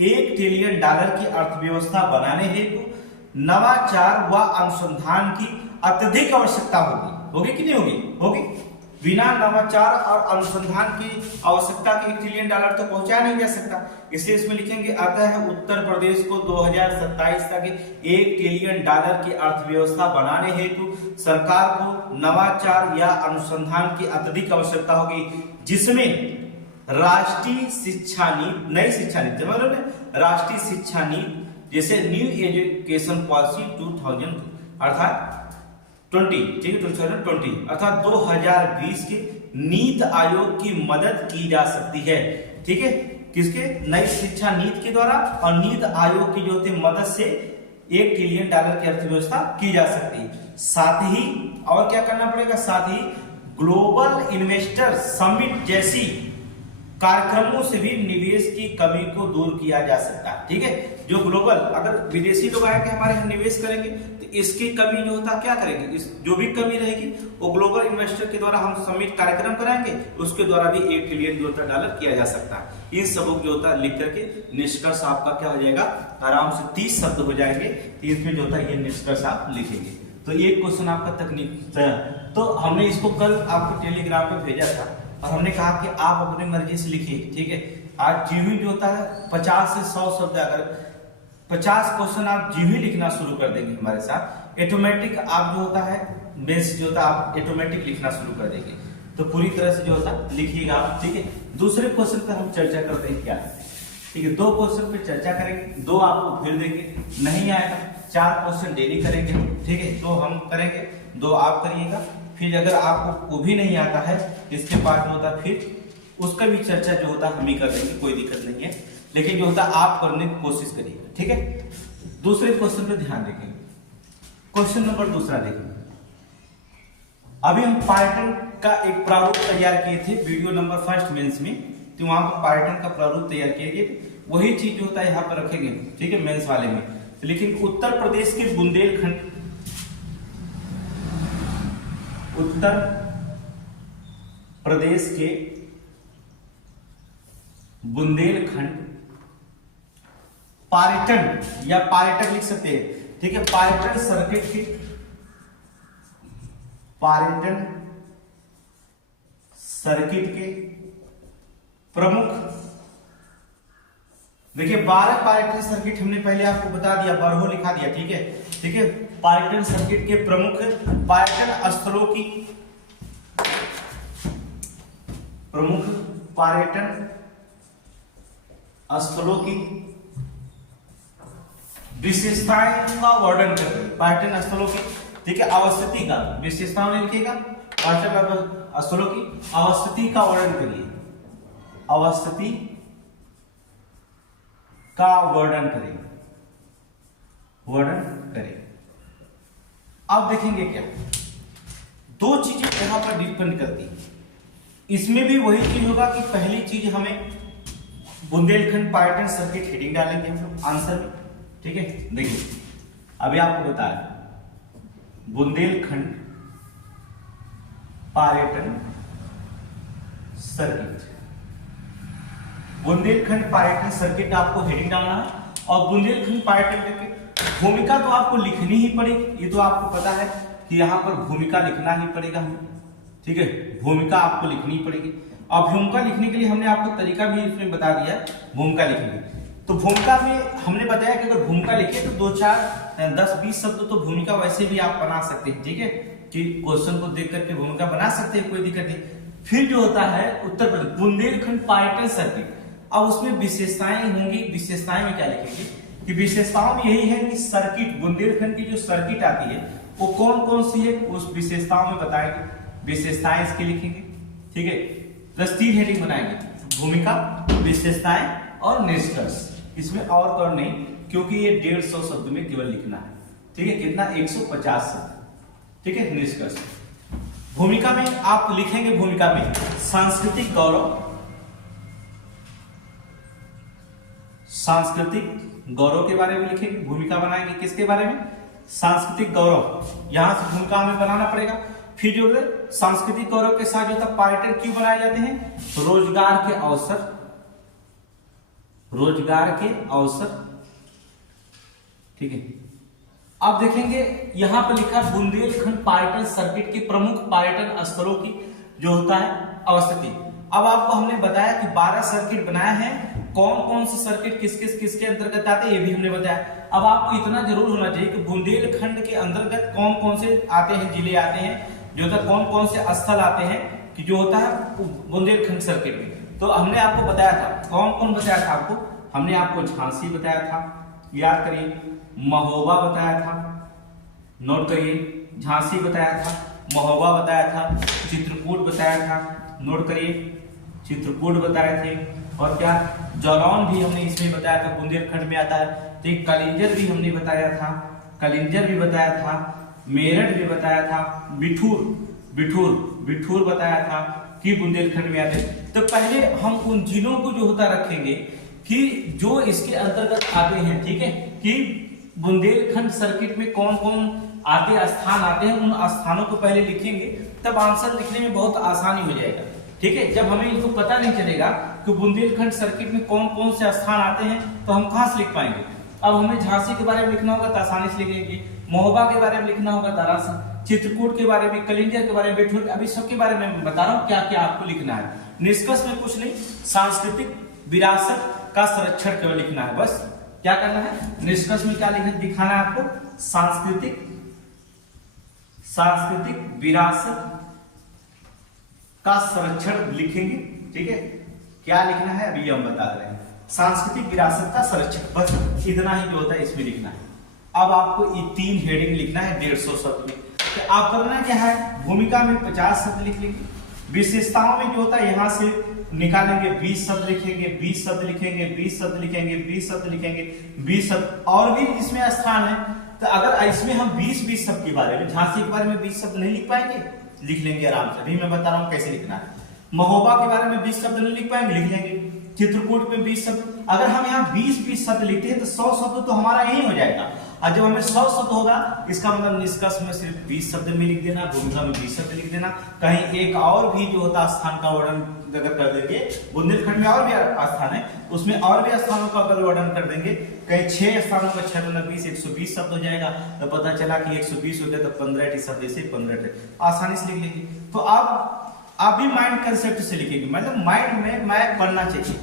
$1 ट्रिलियन की अर्थव्यवस्था बनाने हेतु नवाचार व अनुसंधान की अत्यधिक आवश्यकता होगी कि नहीं होगी, होगी। बिना नवाचार और अनुसंधान की आवश्यकता के $1 ट्रिलियन तो पहुंचाया नहीं जा सकता, इसलिए इसमें लिखेंगे अतः उत्तर प्रदेश को 2027 तक $1 ट्रिलियन की अर्थव्यवस्था बनाने हेतु सरकार को नवाचार या अनुसंधान की अत्यधिक आवश्यकता होगी, जिसमें राष्ट्रीय शिक्षा नीति, नई शिक्षा नीति, मतलब राष्ट्रीय शिक्षा नीति जैसे न्यू एजुकेशन पॉलिसी 2020 अर्थात 20, ठीक है, 2020 अर्थात 2020 के नीति आयोग की मदद की जा सकती है, ठीक है, किसके, नई शिक्षा नीति के द्वारा, और नीति आयोग की जो होती है मदद से $1 ट्रिलियन की अर्थव्यवस्था की जा सकती है। साथ ही और क्या करना पड़ेगा, साथ ही ग्लोबल इन्वेस्टर समिट जैसी कार्यक्रमों से भी निवेश की कमी को दूर किया जा सकता है, ठीक है। जो ग्लोबल, अगर विदेशी लोग आके हमारे यहाँ निवेश करेंगे तो इसकी कमी जो होता है क्या करेंगे, इस जो भी कमी रहेगी वो ग्लोबल इन्वेस्टर के द्वारा हम समिट कार्यक्रम कराएंगे, उसके द्वारा भी $1 ट्रिलियन किया जा सकता है। इन सबको जो होता है लिख करके निष्कर्ष आपका क्या हो जाएगा, आराम से 30 शब्द हो जाएंगे, 30 में जो होता है ये निष्कर्ष आप लिखेंगे। तो ये क्वेश्चन आपका तकनीक, तो हमने इसको कल आपको टेलीग्राम पे भेजा था और हमने कहा कि आप अपनी मर्जी से लिखिए, ठीक है। आज जीवी जो होता है 50 से 100 शब्द, अगर 50 क्वेश्चन आप जीवी लिखना शुरू कर देंगे हमारे साथ ऑटोमेटिक आप जो होता है बेस जो होता है आप ऑटोमेटिक लिखना शुरू कर देंगे। तो पूरी तरह से जो होता है लिखिएगा आप, ठीक है। दूसरे क्वेश्चन पर हम चर्चा करते हैं क्या है, ठीक है। 2 क्वेश्चन पे चर्चा करेंगे, 2 आपको फिर देंगे, नहीं आएगा 4 क्वेश्चन डेली करेंगे, ठीक है। 2 हम करेंगे, 2 आप करिएगा। फिर अगर आपको वो भी नहीं आता है इसके बाद में होता है फिर उसका भी चर्चा जो होता है हम ही कर देंगे, कोई दिक्कत नहीं है। लेकिन जो होता है आप करने की कोशिश करिएगा, ठीक है। दूसरे क्वेश्चन पे ध्यान देंगे। क्वेश्चन नंबर दूसरा देखेंगे। अभी हम पायटन का एक प्रारूप तैयार किए थे वीडियो नंबर 1 मेंस में, तो वहां पर पायटन का प्रारूप तैयार किए गए, वही चीज जो होता है यहाँ पर रखेंगे, ठीक है, मेंस वाले में। लेकिन उत्तर प्रदेश के बुंदेलखंड, उत्तर प्रदेश के बुंदेलखंड पर्यटन या पर्यटक लिख सकते हैं, ठीक है, पर्यटन सर्किट की, पर्यटन सर्किट के प्रमुख, देखिए 12 पर्यटन सर्किट हमने पहले आपको बता दिया, 12 लिखा दिया, ठीक है, ठीक है। पर्यटन सर्किट के प्रमुख पर्यटन स्थलों की, प्रमुख पर्यटन स्थलों की विशेषताएं का वर्णन करें, पर्यटन स्थलों की, ठीक है, अवस्थिति का, विशेषताओं में लिखिएगा, पर्यटन स्थलों की अवस्थिति का वर्णन करिए, अवस्थिति का वर्णन करें, वर्णन करें। अब देखेंगे क्या 2 चीजें यहां पर डिपेंड करती है। इसमें भी वही चीज होगा कि पहली चीज हमें बुंदेलखंड पर्यटन सर्किट हेडिंग डालेंगे हम लोग आंसर में, ठीक है। देखिए अभी आपको बताया बुंदेलखंड पर्यटन सर्किट, बुंदेलखंड पर्यटन सर्किट आपको हेडिंग डालना है। और बुंदेलखंड पर्यटन की भूमिका तो आपको लिखनी ही पड़ेगी, ये तो आपको पता है कि यहाँ पर भूमिका लिखना ही पड़ेगा हमें, ठीक है, भूमिका आपको लिखनी पड़ेगी। और भूमिका लिखने के लिए हमने आपको तरीका भी इसमें बता दिया भूमिका लिखने की। तो भूमिका में हमने बताया कि अगर भूमिका लिखे तो 2, 4, 10, 20 शब्द तो भूमिका वैसे भी आप बना सकते हैं, ठीक है, कि क्वेश्चन को देख करके भूमिका बना सकते हैं, कोई दिक्कत नहीं। फिर जो होता है उत्तर प्रदेश बुंदेलखंड पर्यटन सर्किट, अब उसमें विशेषताएं होंगी। विशेषताएं में क्या लिखेंगे कि विशेषताओं में यही है कि सर्किट, बुंदेलखंड की जो सर्किट आती है वो कौन कौन सी है, उस विशेषताओं में बताएंगे, विशेषताएं इसके लिखेंगे, ठीक है। प्लस 3 हेडिंग बनाएंगे, भूमिका, विशेषताएं और निष्कर्ष। इसमें और नहीं, क्योंकि ये 150 शब्द में केवल लिखना है, ठीक है, कितना 150 शब्द, ठीक है। निष्कर्ष भूमिका में आप लिखेंगे, भूमिका में सांस्कृतिक गौरव, सांस्कृतिक गौरव के बारे में लिखेंगे, भूमिका बनाएंगे किसके बारे में, सांस्कृतिक गौरव, यहां से भूमिका हमें बनाना पड़ेगा। फिर जो है सांस्कृतिक गौरव के साथ जो था पर्यटन क्यों बनाए जाते हैं, रोजगार के अवसर, रोजगार के अवसर, ठीक है। अब देखेंगे यहां पर लिखा बुंदेलखंड पर्यटन सर्किट के प्रमुख पर्यटन स्थलों की जो होता है अवस्थिति। अब आपको हमने बताया कि 12 सर्किट बनाया है, कौन कौन से सर्किट किसके अंतर्गत आते हैं ये भी हमने बताया। अब आपको इतना जरूर होना चाहिए कि बुंदेलखंड के अंतर्गत कौन कौन से आते हैं, जिले आते हैं, जो होता है कौन कौन से स्थल आते हैं कि जो होता है बुंदेलखंड सर्किट में। तो हमने आपको बताया था, कौन कौन बताया था आपको, हमने आपको झांसी बताया था, याद करिए, महोबा बताया था, नोट करिए, झांसी बताया था, महोबा बताया था, चित्रकूट बताया था, नोट करिए, चित्रकूट बताए थे, और क्या जलौन भी हमने इसमें बताया था, बुंदेलखंड में आता है। तो कलिंजर भी हमने बताया था, कलिंजर भी बताया था, मेरठ भी बताया था, बिठूर बिठूर बिठूर बताया था कि बुंदेलखंड में आते। तो पहले हम उन जिलों को जो होता रखेंगे कि जो इसके अंतर्गत आते हैं, ठीक है, कि बुंदेलखंड सर्किट में कौन कौन आते स्थान आते हैं, उन स्थानों को पहले लिखेंगे, तब आंसर लिखने में बहुत आसानी हो जाएगा, ठीक है। जब हमें इनको पता नहीं चलेगा कि बुंदेलखंड सर्किट में कौन कौन से स्थान आते हैं तो हम कहां से लिख पाएंगे। अब हमें झांसी के बारे में लिखना होगा तो आसानी से लिखेंगे, महोबा के बारे में लिखना होगा तो आराम से, चित्रकूट के बारे में, कलिंजर के बारे में, बिठूर, अभी सबके बारे में मैं बता रहा हूँ क्या क्या आपको लिखना है। निष्कर्ष में कुछ नहीं, सांस्कृतिक विरासत का संरक्षण केवल लिखना है, बस क्या करना है। निष्कर्ष में क्या लिखना दिखाना है आपको, सांस्कृतिक सांस्कृतिक विरासत का संरक्षण लिखेंगे। ठीक है, क्या लिखना है अभी हम बता रहे हैं। सांस्कृतिक विरासत का संरक्षण, बस इतना ही जो होता है इसमें लिखना है। अब आपको ये 3 हेडिंग लिखना है 150 शब्द में। तो आप करना क्या है, भूमिका में 50 शब्द लिख लेंगे, विशेषताओं में जो होता है यहाँ से निकालेंगे 20 शब्द लिखेंगे, 20 शब्द लिखेंगे, 20 शब्द लिखेंगे, 20 शब्द लिखेंगे, 20 शब्द और भी इसमें स्थान है। तो अगर इसमें हम 20 शब्द के बारे में, झांसी के बारे में 20 शब्द नहीं लिख पाएंगे, लिख लेंगे आराम से। अभी मैं बता रहा हूँ कैसे लिखना है। महोबा के बारे में 20 शब्द नहीं लिख पाएंगे, लिख लेंगे। चित्रकूट में 20 शब्द, अगर हम यहाँ 20 शब्द लिखते हैं तो 100 शब्द तो हमारा यही हो जाएगा। और जब हमें 100 शब्द होगा, इसका मतलब निष्कर्ष में सिर्फ 20 शब्द में लिख देना, भूमिका में 20 शब्द लिख देना। कहीं एक और भी जो होता स्थान का वर्णन अगर कर देंगे, बुंदेलखंड में और भी स्थान है, उसमें और भी स्थानों का अगर वर्णन कर देंगे, कहीं 6 स्थानों का 6 गुना 20 120 शब्द हो जाएगा। तो पता चला कि 120 हो गया तो 15 शब्द से 15 आसानी से लिख लेंगे। तो आप भी माइंड कंसेप्ट से लिखेंगे, मतलब माइंड में मैप बनना चाहिए।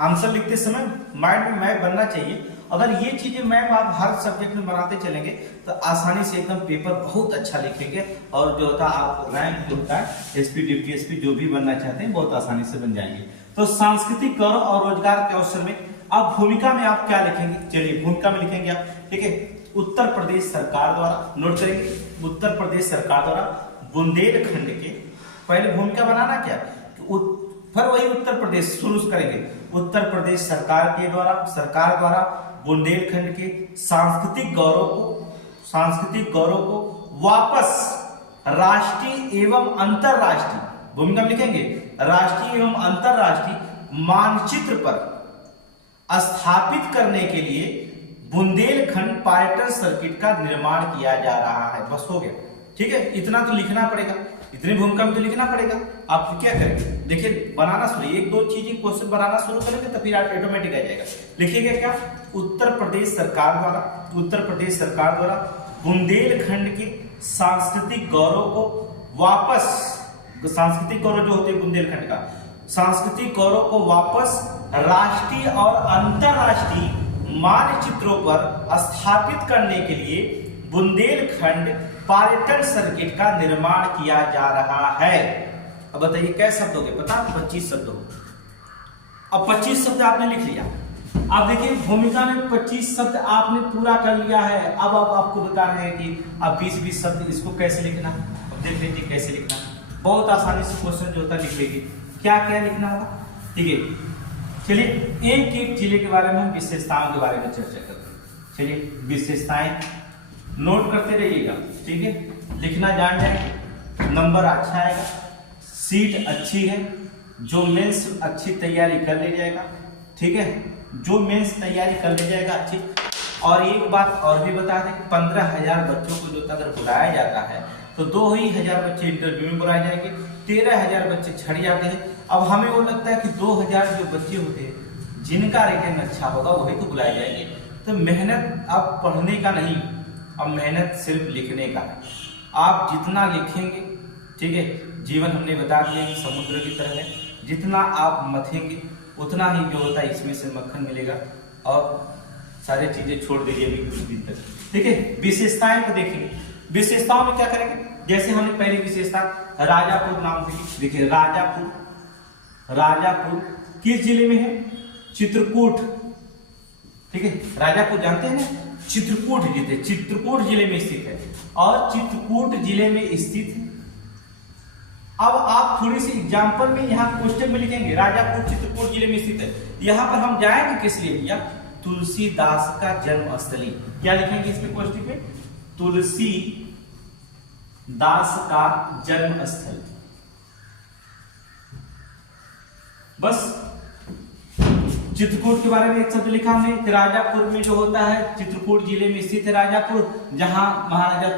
आंसर लिखते समय माइंड में मैप बनना चाहिए। अगर ये चीजें मैप आप हर सब्जेक्ट में बनाते चलेंगे तो आसानी से एकदम पेपर बहुत अच्छा लिखेंगे, और जो होता है आप रैंक जो होता है एसपी डिप्टी एसपी जो भी बनना चाहते हैं बहुत आसानी से बन जाएंगे। तो सांस्कृतिक गौरव और रोजगार के अवसर में अब भूमिका में आप क्या लिखेंगे, चलिए भूमिका में लिखेंगे आप। ठीक है, उत्तर प्रदेश सरकार द्वारा, नोट करेंगे, उत्तर प्रदेश सरकार द्वारा बुंदेलखंड के, पहले भूमिका बनाना क्या, फिर वही उत्तर प्रदेश शुरू करेंगे। उत्तर प्रदेश सरकार द्वारा बुंदेलखंड के सांस्कृतिक गौरव को वापस राष्ट्रीय एवं अंतरराष्ट्रीय, भूमिका में लिखेंगे, राष्ट्रीय एवं अंतरराष्ट्रीय मानचित्र पर स्थापित करने के लिए बुंदेलखंड पर्यटन सर्किट का निर्माण किया जा रहा है। बस हो गया। ठीक है, इतना तो लिखना पड़ेगा, इतनी भूमिका में तो लिखना पड़ेगा। आप क्या करेंगे, देखिए बनाना शुरू, 1-2 चीजें क्वेश्चन बनाना शुरू करेंगे तो फिर ऑटोमेटिक आ जाएगा। लिखिएगा क्या, उत्तर प्रदेश सरकार द्वारा बुंदेलखंड के सांस्कृतिक गौरव को वापस, सांस्कृतिक गौरव जो होते हैं बुंदेलखंड का, सांस्कृतिक गौरव को वापस राष्ट्रीय और अंतरराष्ट्रीय मानचित्रों पर स्थापित करने के लिए बुंदेलखंड पर्यटन सर्किट का निर्माण किया जा रहा है। अब बताइए कैसे शब्द हो गए, पता, 25 शब्द हो। अब 25 शब्द आपने लिख लिया। अब देखिए भूमिका में 25 शब्द आपने पूरा कर लिया है। अब आपको बता रहे हैं कि अब 20 शब्द इसको कैसे लिखना। अब देख लीजिए कैसे लिखना, बहुत आसानी से क्वेश्चन जो होता है लिख लेंगे। क्या क्या लिखना होगा, ठीक है। चलिए एक जिले के बारे में हम विशेषताओं के बारे में चर्चा करते हैं। चलिए विशेषताएं नोट करते रहिएगा, ठीक है, लिखना जान जाए, नंबर अच्छा आएगा, सीट अच्छी है, जो मेंस अच्छी तैयारी कर ले जाएगा, ठीक है, जो मेंस तैयारी कर ले जाएगा अच्छी। और एक बात और भी बता दें, 15,000 बच्चों को जो अगर बुलाया जाता है तो 2,000 बच्चे इंटरव्यू में बुलाए जाएंगे, 13,000 बच्चे छड़ जाते हैं। अब हमें वो लगता है कि 2,000 जो बच्चे होते हैं जिनका रेटिंग अच्छा होगा वही तो बुलाए जाएंगे। तो मेहनत अब पढ़ने का नहीं, अब मेहनत सिर्फ लिखने का है। आप जितना लिखेंगे, ठीक है, जीवन हमने बता दिया कि समुद्र की तरह है, जितना आप मथेंगे उतना ही जो होता है इसमें से मक्खन मिलेगा। और सारी चीजें छोड़ दीजिए अभी कुछ दिन तक, ठीक है। विशेषताएं को देखेंगे, विशेषताओं में क्या करेंगे, जैसे हमने पहली विशेषता राजापुर नाम से, देखिए राजापुर किस जिले में है, चित्रकूट, ठीक है, राजापुर जानते हैं ना, चित्रकूट जिले में स्थित है, और चित्रकूट जिले में स्थित है। अब आप थोड़ी सी एग्जांपल में यहाँ क्वेश्चन में लिखेंगे राजापुर चित्रकूट जिले में स्थित है। यहाँ पर हम जाएंगे किस लिए भैया, तुलसीदास का जन्म स्थली। क्या लिखेंगे इसके क्वेश्चन पे, तुलसीदास का जन्म स्थल। बस चित्रकूट के बारे में एक शब्द लिखा हमने, राजापुर में जो होता है चित्रकूट जिले में स्थित है राजापुर, जहां महाराजा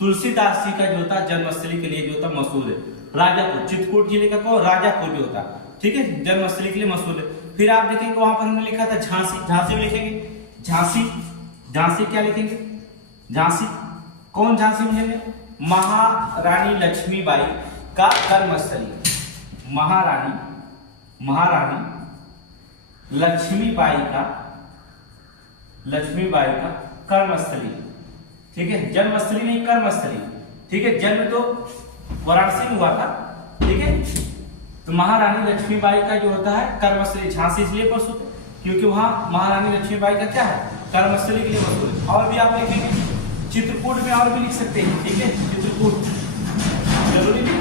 तुलसीदास जी का जो होता है जन्मस्थली के लिए जो होता मशहूर है। राजापुर चित्रकूट जिले का कौन, राजापुर जो होता, ठीक है, जन्मस्थली के लिए मशहूर है। फिर आप देखेंगे वहां पर हमने लिखा था झांसी में लिखेंगे, झांसी क्या लिखेंगे, झांसी, कौन झांसी में, महारानी लक्ष्मीबाई का कर्मस्थली, महारानी लक्ष्मीबाई का कर्मस्थली, ठीक है, जन्मस्थली नहीं कर्मस्थली। ठीक है, जन्म तो वाराणसी में हुआ था, ठीक है। तो महारानी लक्ष्मीबाई का जो होता है कर्मस्थली, झांसी इसलिए प्रस्तुत है क्योंकि वहां महारानी लक्ष्मीबाई का क्या है, कर्मस्थली के लिए प्रस्तुत है। और भी आप लिखेंगे चित्रकूट में, और भी लिख सकते हैं, ठीक है, चित्रकूट जरूरी नहीं,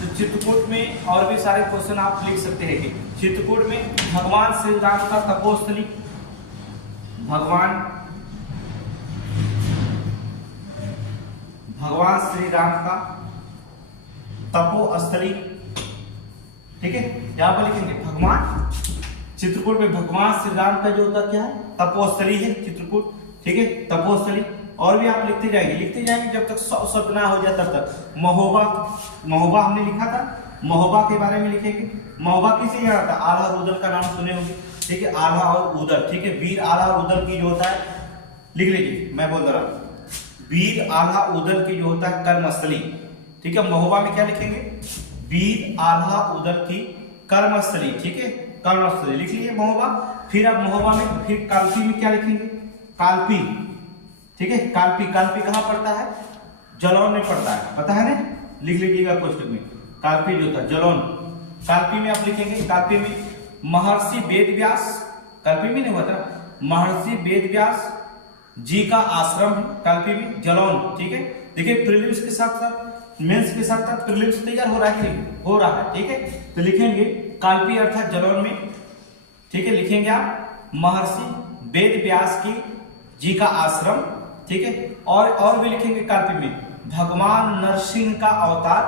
तो चित्रकूट में और भी सारे क्वेश्चन आप लिख सकते हैं कि चित्रकूट में भगवान श्री राम का तपोस्थली, भगवान श्री राम का तपोस्थली, ठीक है, यहां पर लिखेंगे भगवान, चित्रकूट में भगवान श्री राम का जो होता क्या है, तपोस्थली है चित्रकूट, ठीक है, तपोस्थली। और भी आप लिखते जाएंगे जब तक 100 शब्द ना हो जाए तब तक। महोबा हमने लिखा था, महोबा के बारे में लिखेंगे। महोबा किसे याद आता है, आल्हा और उदल का नाम सुने होंगे, ठीक है, आल्हा और उदल, ठीक है, वीर आल्हा और उदल की जो होता है, लिख लीजिए, मैं बोल रहा हूं, वीर आल्हा उदल की जो होता है कर्मस्थली, ठीक है। महोबा में क्या लिखेंगे, वीर आल्हा उदल की कर्मस्थली, ठीक है, कर्मस्थली लिख लीजिए महोबा। फिर अब महोबा में फिर काल्पी में क्या लिखेंगे, काल्पी, ठीक है, काल्पी कहां पड़ता है, जलौन में पड़ता है, पता है ना, लिख लीजिएगा कोष्टक में, काल्पी जो होता है जलौन। काल्पी में आप लिखेंगे, काल्पी में महर्षि वेदव्यास, काल्पी में नहीं होता, महर्षि वेदव्यास जी का आश्रम है काल्पी में, जलौन, ठीक है। देखिए प्रीलिम्स के साथ साथ मेंस के साथ साथ प्रीलिम्स तैयार हो रहा है कि नहीं हो रहा है, ठीक है। तो लिखेंगे काल्पी अर्थात जलौन में, ठीक है, लिखेंगे आप महर्षि वेदव्यास की जी का आश्रम, ठीक है। और भी लिखेंगे काल्पी में भगवान नरसिंह का अवतार,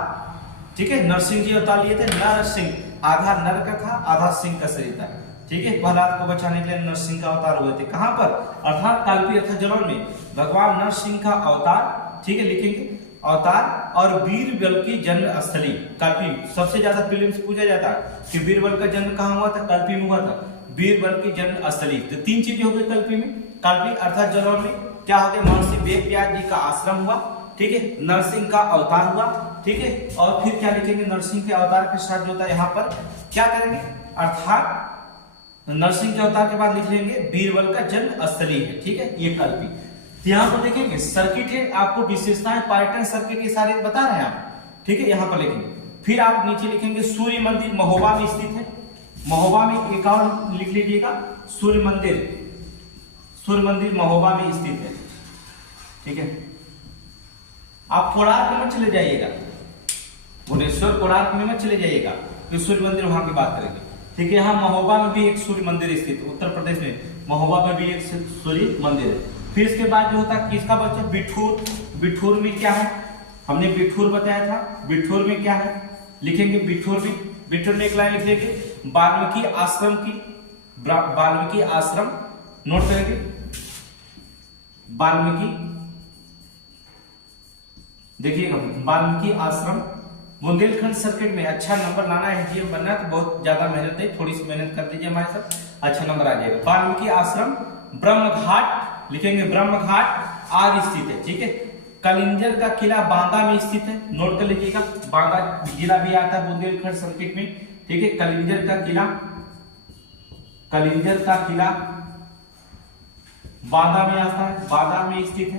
ठीक है, नरसिंह जी अवतार लिए थे, नरसिंह, आधा नर का था आधा सिंह का शरीर था, ठीक है, प्रहलाद को बचाने के लिए नरसिंह का अवतार हुए थे, कहां पर, अर्थात काल्पी अर्थात जलौन में भगवान नरसिंह का अवतार, ठीक है, लिखेंगे अवतार। और बीरबल की जन्म स्थली काल्पी, सबसे ज्यादा प्रीलिम्स पूछा जाता है कि बीरबल का जन्म कहां हुआ था, काल्पी में हुआ था, बीरबल की जन्म स्थली। तो 3 चीजें हो गई काल्पी में, काल्पी अर्थात जलौन में क्या हो गया, महर्षि वेदव्यास जी का आश्रम हुआ, ठीक है, नरसिंह का अवतार हुआ, ठीक है। और फिर क्या लिखेंगे, नरसिंह के अवतार के साथ जो होता है यहाँ पर क्या करेंगे, अर्थात नरसिंह के अवतार के बाद लिख लेंगे बीरबल का जन्म स्थली है, ठीक है, ये काल्पी। यहाँ पर देखेंगे सर्किट है, आपको विशेषताएं पार्टन सर्किट ये सारे बता रहे हैं आप, ठीक है, यहाँ पर लिखेंगे। फिर आप नीचे लिखेंगे सूर्य मंदिर महोबा में स्थित है, महोबा में एक और लिख लीजिएगा, सूर्य मंदिर महोबा में स्थित है, ठीक है। आप कोणार्क में चले जाइएगा, भुवनेश्वर कोणार्क में मत चले जाइएगा, तो सूर्य मंदिर वहां की बात करेंगे, ठीक है। यहाँ महोबा में भी एक सूर्य मंदिर स्थित है, उत्तर प्रदेश में महोबा में भी एक सूर्य मंदिर है। फिर इसके बाद जो होता है किसका बच्चा, बिठूर, बिठूर में क्या है, हमने बिठूर बताया था, बिठूर में क्या है, लिखेंगे बिठूर में एक लाइन लिख लेंगे, वाल्मीकि आश्रम की, वाल्मीकि आश्रम नोट करेंगे, वाल्मीकि, देखिएगा वाल्मीकि आश्रम। बुंदेलखंड सर्किट में अच्छा नंबर लाना है, जीएम बनना है तो बहुत ज्यादा मेहनत है, थोड़ी सी मेहनत कर दीजिए हमारे साथ, अच्छा नंबर आ जाएगा। वाल्मीकि आश्रम ब्रह्म घाट लिखेंगे, ब्रह्म घाट आदि स्थित है, ठीक है। कलिंजर का किला बांदा में स्थित है, नोट कर लीजिएगा, बांदा जिला भी आता है बुंदेलखंड सर्किट में, ठीक है। कलिंजर का किला बांदा में आता है, बांदा में स्थित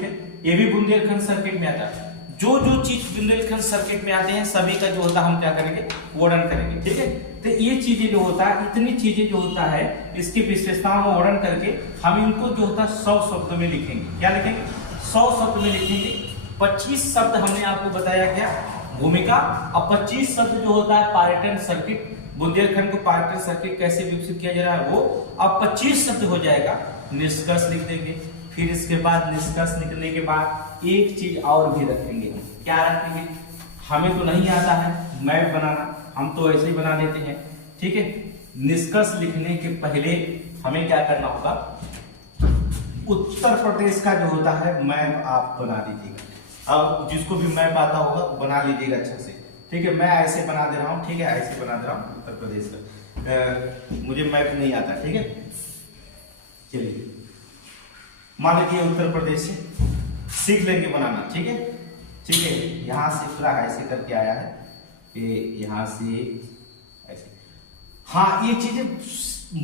है, ये भी बुंदेलखंड सर्किट में आता है। जो चीज बुंदेलखंड सर्किट में आते हैं सभी का जो होता है हम क्या करेंगे, वर्णन करेंगे, ठीक है। तो ये चीजें जो होता है, इतनी चीजें जो होता है, इसकी विशेषताओं का वर्णन करके हम इनको जो होता है 100 शब्द में लिखेंगे। क्या लिखेंगे, 100 शब्द में लिखेंगे। 25 शब्द हमने आपको बताया गया भूमिका, और 25 शब्द जो होता है पायरेटन सर्किट, बुंदेलखंड को पायरेटन सर्किट कैसे विकसित किया जा रहा है वो, अब 25 शब्द हो जाएगा। निष्कर्ष लिख देंगे, फिर इसके बाद निष्कर्ष निकलने के बाद एक चीज और भी रखेंगे, क्या रखेंगे, हमें तो नहीं आता है मैप बनाना, हम तो ऐसे ही बना देते हैं, ठीक है। निष्कर्ष लिखने के पहले हमें क्या करना होगा, उत्तर प्रदेश का जो होता है मैप आप बना दीजिएगा। अब जिसको भी मैप आता होगा बना लीजिएगा अच्छे से, ठीक है। मैं ऐसे बना दे रहा हूँ, ठीक है, ऐसे बना दे रहा हूँ उत्तर प्रदेश का, मुझे मैप नहीं आता, ठीक है। चलिए मान लीजिए उत्तर प्रदेश से सीख लेंगे बनाना, ठीक है, ठीक है। यहाँ से पूरा ऐसे करके आया है, ये यहाँ से ऐसे, हाँ ये चीजें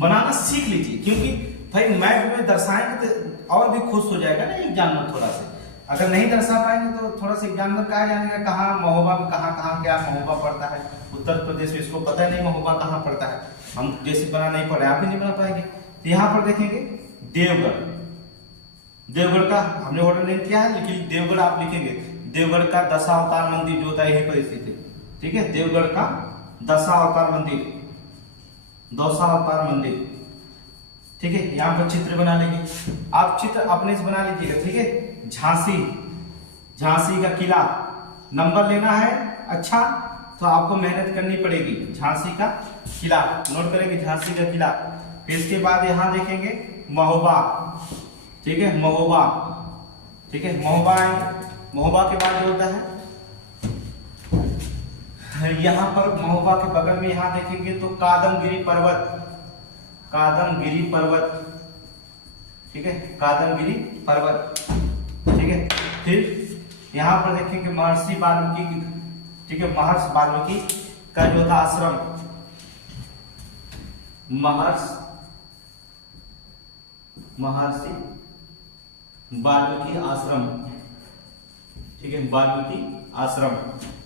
बनाना सीख लीजिए, क्योंकि भाई मैप में दर्शाएंगे तो और भी खुश हो जाएगा ना एग्जामिनर थोड़ा सा। अगर नहीं दर्शा पाएंगे तो थोड़ा सा एग्जामिनर क्या जानेगा कहाँ महोबा में कहाँ क्या महोबा पड़ता है। उत्तर प्रदेश में इसको पता नहीं महोबा कहाँ पड़ता है, हम जैसे बना नहीं पड़े आप भी नहीं बना पाएंगे। तो यहाँ पर देखेंगे देवगढ़, देवगढ़ का हमने ऑर्डर नहीं किया है, लेकिन देवगढ़ आप लिखेंगे। देवगढ़ का दशावतार मंदिर जो होता है यही पर स्थित है, ठीक है। देवगढ़ का दशावतार मंदिर, दशावतार मंदिर, ठीक है। यहाँ पर चित्र बना लेंगे, आप चित्र अपने से बना लीजिएगा, ठीक है। झांसी, झांसी का किला, नंबर लेना है अच्छा तो आपको मेहनत करनी पड़ेगी। झांसी का किला नोट करेंगे, झांसी का किला। फिर इसके बाद यहाँ देखेंगे महोबा, ठीक है, महोबा, ठीक है, महोबा आएंगे। महोबा के बाद जो होता है यहाँ पर महोबा के बगल में यहाँ देखेंगे तो कादमगिरी पर्वत, कादमगिरी पर्वत, ठीक है, कादमगिरी पर्वत, ठीक है। फिर यहाँ पर देखेंगे महर्षि वाल्मीकि, ठीक है, महर्षि वाल्मीकि का जो था आश्रम, महर्षि वाल्मीकि आश्रम, ठीक है, वाल्मीकि आश्रम,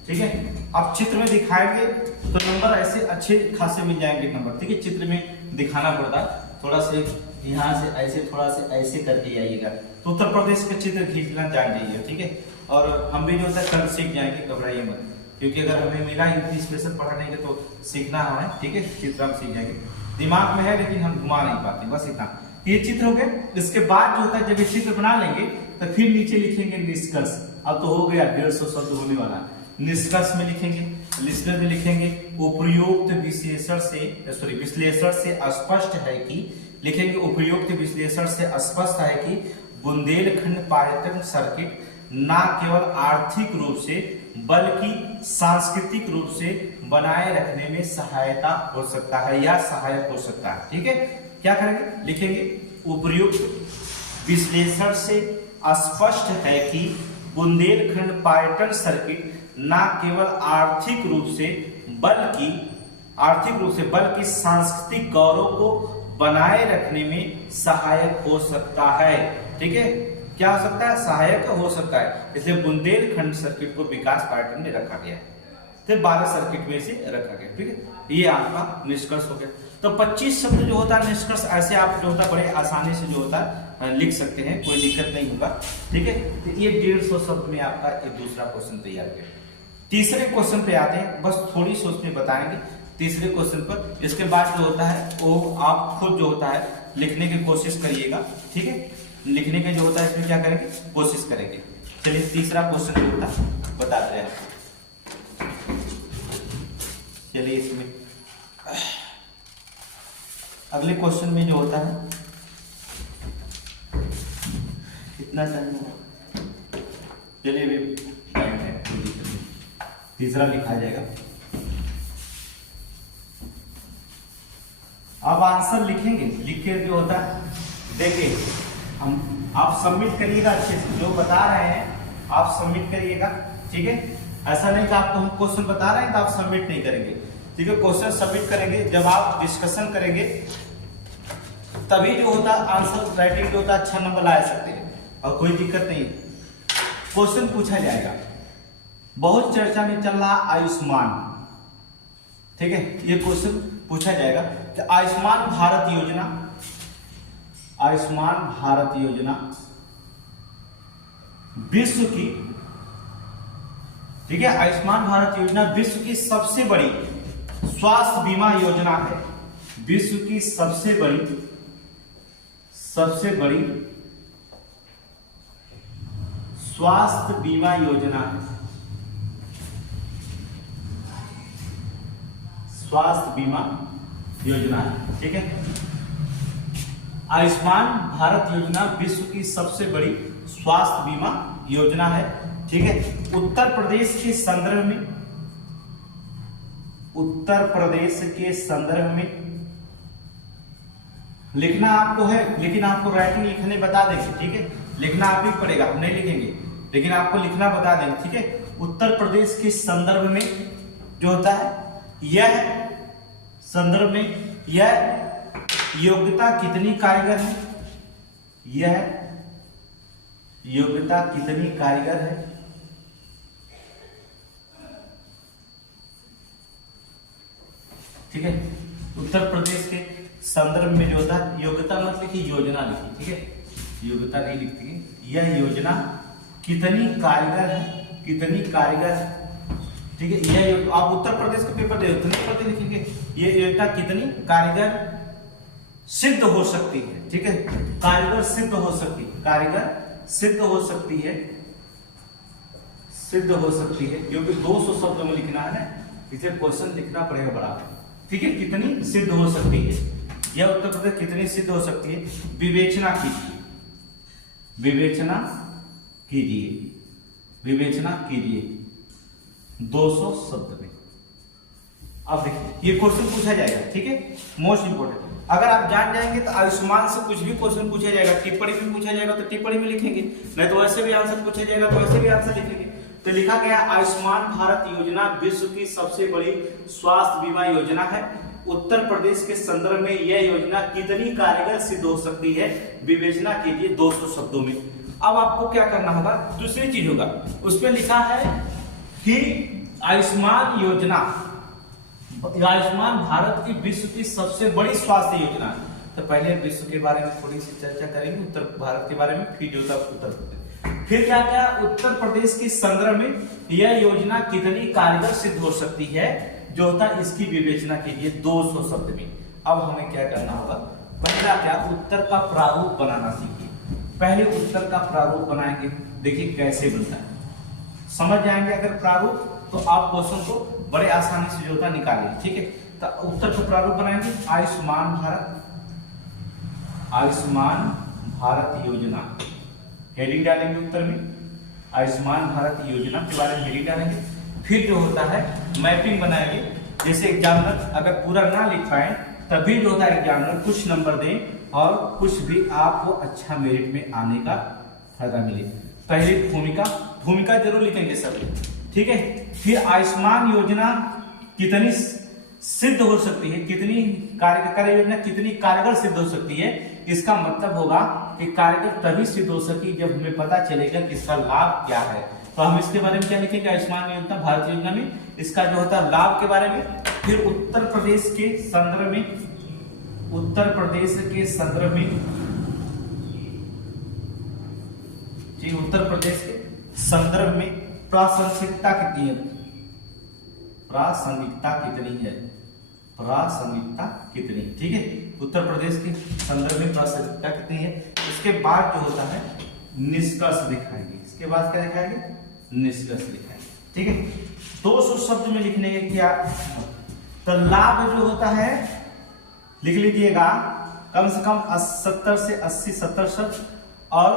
ठीक है। अब चित्र में दिखाएंगे तो नंबर ऐसे अच्छे खासे मिल जाएंगे नंबर, ठीक है। चित्र में दिखाना पड़ता है, थोड़ा से यहाँ से ऐसे थोड़ा से ऐसे करके जाइएगा तो उत्तर प्रदेश का चित्र खींचना जान जाइए, ठीक है। और हम भी जो होता है कल सीख जाएंगे, घबराइए मत, क्योंकि अगर हमें मिला यूपी स्पेशल पढ़ाने के तो सीखना हमें, ठीक है। चित्र हम सीख जाएंगे, दिमाग में है लेकिन हम घुमा नहीं पाते, बस इतना। ये चित्र हो गए। इसके बाद जो होता है जब ये चित्र बना लेंगे तो फिर नीचे लिखेंगे निष्कर्ष। अब तो हो गया 150 शब्द होने वाला। निष्कर्ष में लिखेंगे, निष्कर्ष में लिखेंगे उपयुक्त विश्लेषण से स्पष्ट है कि, लिखेंगे उपयुक्त विश्लेषण से स्पष्ट है कि बुंदेलखंड पर्यटन सर्किट न केवल आर्थिक रूप से बल्कि सांस्कृतिक रूप से बनाए रखने में सहायता हो सकता है या सहायक हो सकता है, ठीक है। क्या करेंगे, लिखेंगे उपयुक्त विश्लेषण से स्पष्ट है कि बुंदेलखंड पर्यटन सर्किट न केवल आर्थिक रूप से बल्कि सांस्कृतिक गौरव को बनाए रखने में सहायक हो सकता है, ठीक है। क्या हो सकता है, सहायक हो सकता है। इसलिए बुंदेलखंड सर्किट को विकास पर्यटन में रखा गया है, तो 12 सर्किट में से रखा गया, ठीक है। ये आपका निष्कर्ष हो गया। तो 25 शब्द जो होता है निष्कर्ष, ऐसे आप जो होता है बड़े आसानी से जो होता है लिख सकते हैं, कोई दिक्कत नहीं होगा, ठीक है। तो ये 150 शब्द में आपका एक दूसरा क्वेश्चन तैयार किया। तीसरे क्वेश्चन पे आते हैं, बस थोड़ी सी उसमें बताएंगे तीसरे क्वेश्चन पर। इसके बाद जो होता है वो आप खुद जो होता है लिखने की कोशिश करिएगा, ठीक है। लिखने का जो होता है इसमें क्या करेंगे, कोशिश करेंगे। चलिए तीसरा क्वेश्चन जो होता है बताते हैं। चलिए इसमें अगले क्वेश्चन में जो होता है कितना टाइम होगा, चलिए टाइम है, तीसरा लिखा जाएगा। अब आंसर लिखेंगे, लिख के जो होता है देखिए हम, आप सबमिट करिएगा अच्छे से, जो बता रहे हैं आप सबमिट करिएगा, ठीक है। ऐसा नहीं कि आपको हम क्वेश्चन बता रहे हैं तो आप सबमिट नहीं करेंगे, ठीक है। क्वेश्चन सबमिट करेंगे, जब आप डिस्कशन करेंगे तभी जो होता है आंसर राइटिंग जो होता है अच्छा नंबर ला सकते हैं, और कोई दिक्कत नहीं। क्वेश्चन पूछा जाएगा, बहुत चर्चा में चल रहा आयुष्मान, ठीक है। ये क्वेश्चन पूछा जाएगा कि आयुष्मान भारत योजना, आयुष्मान भारत योजना विश्व की, ठीक है, आयुष्मान भारत योजना विश्व की सबसे बड़ी स्वास्थ्य बीमा योजना है। विश्व की सबसे बड़ी स्वास्थ्य बीमा योजना है, स्वास्थ्य बीमा योजना है, ठीक है। आयुष्मान भारत योजना विश्व की सबसे बड़ी स्वास्थ्य बीमा योजना है, ठीक है। उत्तर प्रदेश के संदर्भ में, उत्तर प्रदेश के संदर्भ में लिखना आपको है, लेकिन आपको राइटिंग लिखने बता देंगे, ठीक है। लिखना आप ही पड़ेगा, हम नहीं लिखेंगे, लेकिन आपको लिखना बता देंगे, ठीक है। उत्तर प्रदेश के संदर्भ में जो होता है, यह संदर्भ में यह योग्यता कितनी कारीगर है, यह है योग्यता कितनी कारीगर है। ठीक है, उत्तर प्रदेश के संदर्भ में जो होता है, योग्यता मत लिखिए, योजना लिखिए। ठीक है, योग्यता नहीं लिखती है, यह योजना कितनी कारीगर है, कितनी कारीगर है। ठीक है, यह आप उत्तर प्रदेश का पेपर दे उत्तर प्रदेश लिखेंगे, यह योजना कितनी कारीगर सिद्ध हो सकती है। ठीक है, कारीगर सिद्ध हो सकती है, कारीगर सिद्ध हो सकती है, सिद्ध हो सकती है, क्योंकि 200 शब्द में लिखना है ना, इसे क्वेश्चन लिखना पड़ेगा बराबर। ठीक है, कितनी सिद्ध हो सकती है, यह उत्तर प्रदेश कितनी सिद्ध हो सकती है। विवेचना कीजिए, विवेचना कीजिए, विवेचना कीजिए 200 शब्द में। अब देखिए ये क्वेश्चन पूछा जाएगा। ठीक है, मोस्ट इंपोर्टेंट, अगर आप जान जाएंगे तो आयुष्मान से कुछ भी क्वेश्चन पूछा जाएगा, टिप्पणी भी पूछा जाएगा तो टिप्पणी में लिखेंगे, नहीं तो वैसे भी आंसर पूछा जाएगा तो वैसे भी आंसर लिखेंगे। तो लिखा गया आयुष्मान भारत योजना विश्व की सबसे बड़ी स्वास्थ्य बीमा योजना है। उत्तर प्रदेश के संदर्भ में यह योजना कितनी कारगर सिद्ध हो सकती है, विवेचना कीजिए 200 शब्दों में। अब आपको क्या करना होगा, दूसरी चीज होगा, उसमें लिखा है कि आयुष्मान योजना, आयुष्मान भारत की विश्व की सबसे बड़ी स्वास्थ्य योजना। तो पहले विश्व के बारे में थोड़ी सी चर्चा करेंगे, उत्तर भारत के बारे में, फिर जो था उत्तर प्रदेश। फिर क्या क्या, उत्तर प्रदेश के संदर्भ में यह योजना कितनी कारगर सिद्ध हो सकती है, जो होता है इसकी विवेचना कीजिए 200 शब्द में। अब हमें क्या करना होगा, पहला क्या, उत्तर का प्रारूप बनाना सीखिए। पहले उत्तर का प्रारूप बनाएंगे, देखिए कैसे बनता है, समझ जाएंगे अगर प्रारूप तो आप क्वेश्चन को बड़े आसानी से जो होता निकालेंगे। ठीक है, तो उत्तर का प्रारूप बनाएंगे, आयुष्मान भारत, आयुष्मान भारत योजना, हेडिंग डालेंगे उत्तर में, आयुष्मान भारत योजना के बारे में हेडिंग डालेंगे। फिर जो होता है मैपिंग बनाएंगे, जैसे एग्जामिनर अगर पूरा ना लिख पाए तभी जो होता है एग्जामिनर कुछ नंबर दें और कुछ भी आपको अच्छा मेरिट में आने का फायदा मिले। पहले भूमिका, भूमिका जरूर लिखेंगे सब। ठीक है, फिर आयुष्मान योजना कितनी सिद्ध हो सकती है, कितनी कार्य योजना कितनी कारगर सिद्ध हो सकती है, इसका मतलब होगा कि कारगर तभी सिद्ध हो सकी जब हमें पता चलेगा कि इसका लाभ क्या है। तो हम इसके बारे में क्या लिखेंगे, आयुष्मान योजना भारत योजना में इसका जो होता है लाभ के बारे में। फिर उत्तर प्रदेश के संदर्भ में, उत्तर प्रदेश के संदर्भ में, जी उत्तर प्रदेश के संदर्भ में प्रासंगिकता कितनी है, प्रासंगिकता कितनी है, प्रासंगिकता कितनी। ठीक है, उत्तर प्रदेश के संदर्भ में प्रासंगिकता कितनी है। इसके बाद जो होता है निष्कर्ष दिखाएंगे, इसके बाद क्या दिखाएंगे, निष्कर्ष दिखाएंगे। ठीक है, 200 शब्द में लिखने के क्या, तो लाभ जो होता है लिख लीजिएगा कम से कम 70 से 80 70 शब्द, और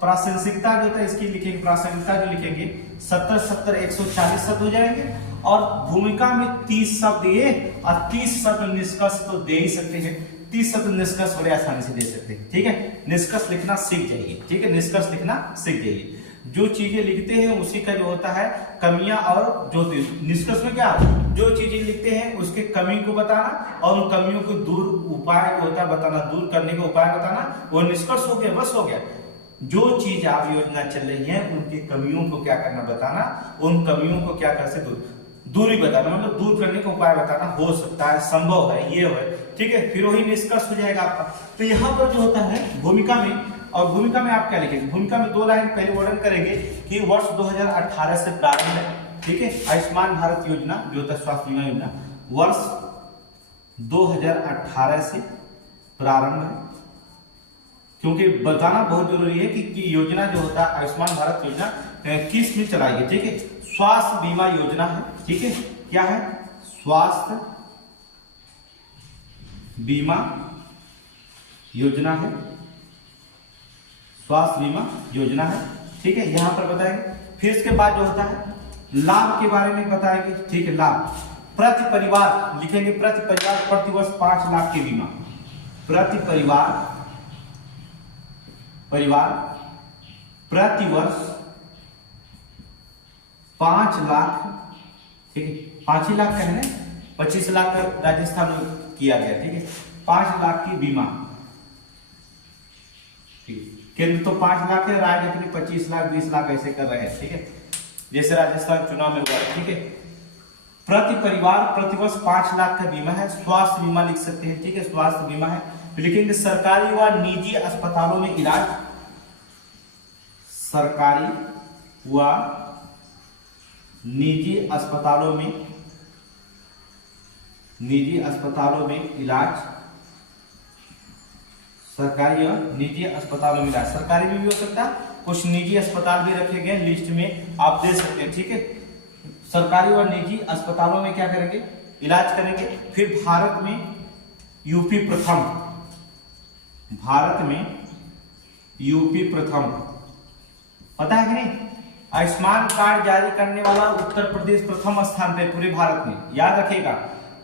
प्रासंगिकता जो होता है इसकी लिखेंगे, प्रासंगिकता जो लिखेंगे 70 70 140 शब्द हो जाएंगे। और भूमिका में 30 शब्द ये और 30 शब्द निष्कर्ष तो दे ही सकते हैं, 30 शब्द निष्कर्ष बड़े आसानी से दे सकते हैं। ठीक है, निष्कर्ष लिखना सीख जाइए। ठीक है, निष्कर्ष लिखना सीख जाइए, जो चीजें लिखते हैं उसी का जो होता है कमियां, और जो निष्कर्ष में क्या, जो चीजें लिखते हैं उसके कमी को बताना और उन कमियों को दूर उपाय जो होता है बताना, दूर करने का उपाय बताना, वो निष्कर्ष हो गया, बस हो गया। जो चीज आप योजना चल रही है उनकी कमियों को क्या करना बताना, उन कमियों को क्या कर से दूरी बताना, मतलब दूर करने का उपाय बताना, हो सकता है, संभव है, ये है। ठीक है, फिर वही निष्कर्ष हो जाएगा आपका। तो यहाँ पर जो होता है भूमिका में, और भूमिका में आप क्या लिखेंगे, भूमिका में 2 लाइन पहले वर्णन करेंगे कि वर्ष 2018 से प्रारंभ है। ठीक है, आयुष्मान भारत योजना जो होता है स्वास्थ्य बीमा योजना वर्ष 2018 से प्रारंभ है, क्योंकि बताना बहुत जरूरी है कि योजना जो होता है आयुष्मान भारत योजना किस में चलाई है। ठीक है, स्वास्थ्य बीमा योजना है। ठीक है, क्या है, स्वास्थ्य बीमा योजना है, स्वास्थ्य बीमा योजना है। ठीक है, यहां पर बताएंगे। फिर इसके बाद जो होता है लाभ के बारे में बताएंगे। ठीक है, लाभ प्रति परिवार लिखेंगे, प्रति परिवार प्रतिवर्ष 5 लाख के बीमा, प्रति परिवार प्रतिवर्ष 5 लाख। ठीक है, 5 ही लाख का है ना, 25 लाख का राजस्थान में किया गया। ठीक है, 5 लाख की बीमा। केंद्र तो 5 लाख है, राज्य अपने 25 लाख 20 लाख ऐसे कर रहे हैं, ठीक है, जैसे राजस्थान चुनाव में हुआ है, ठीक है। प्रति परिवार प्रतिवर्ष 5 लाख का बीमा है। स्वास्थ्य बीमा लिख सकते हैं, ठीक है, स्वास्थ्य बीमा है। तो लिखेंगे सरकारी व निजी अस्पतालों में इलाज, सरकारी व निजी अस्पतालों में इलाज, सरकारी और निजी अस्पतालों में इलाज। सरकारी में भी हो सकता है, कुछ निजी अस्पताल भी रखे गए लिस्ट में, आप दे सकते हैं, ठीक है। सरकारी और निजी अस्पतालों में क्या करेंगे, इलाज करेंगे। फिर भारत में यूपी प्रथम, भारत में यूपी प्रथम, पता है कि नहीं। आयुष्मान कार्ड जारी करने वाला उत्तर प्रदेश प्रथम स्थान पे पूरे भारत में, याद रखिएगा,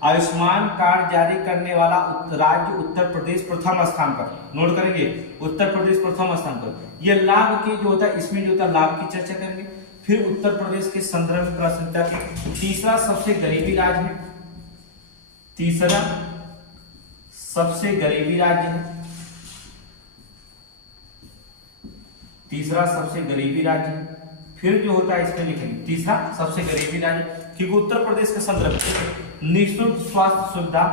आयुष्मान कार्ड जारी करने वाला राज्य उत्तर प्रदेश प्रथम स्थान पर, नोट करेंगे, उत्तर प्रदेश प्रथम स्थान पर। यह लाभ के जो होता है, इसमें जो होता है लाभ की चर्चा करेंगे। फिर उत्तर प्रदेश के संदर्भ में प्राथमिकता के तीसरा सबसे गरीबी राज्य है, तीसरा सबसे गरीबी राज्य है, तीसरा सबसे गरीबी राज्य है। फिर जो होता है इसमें लिखेंगे तीसरा सबसे गरीबी राज्य, क्योंकि उत्तर प्रदेश के संदर्भ में निःशुल्क स्वास्थ्य सुविधा,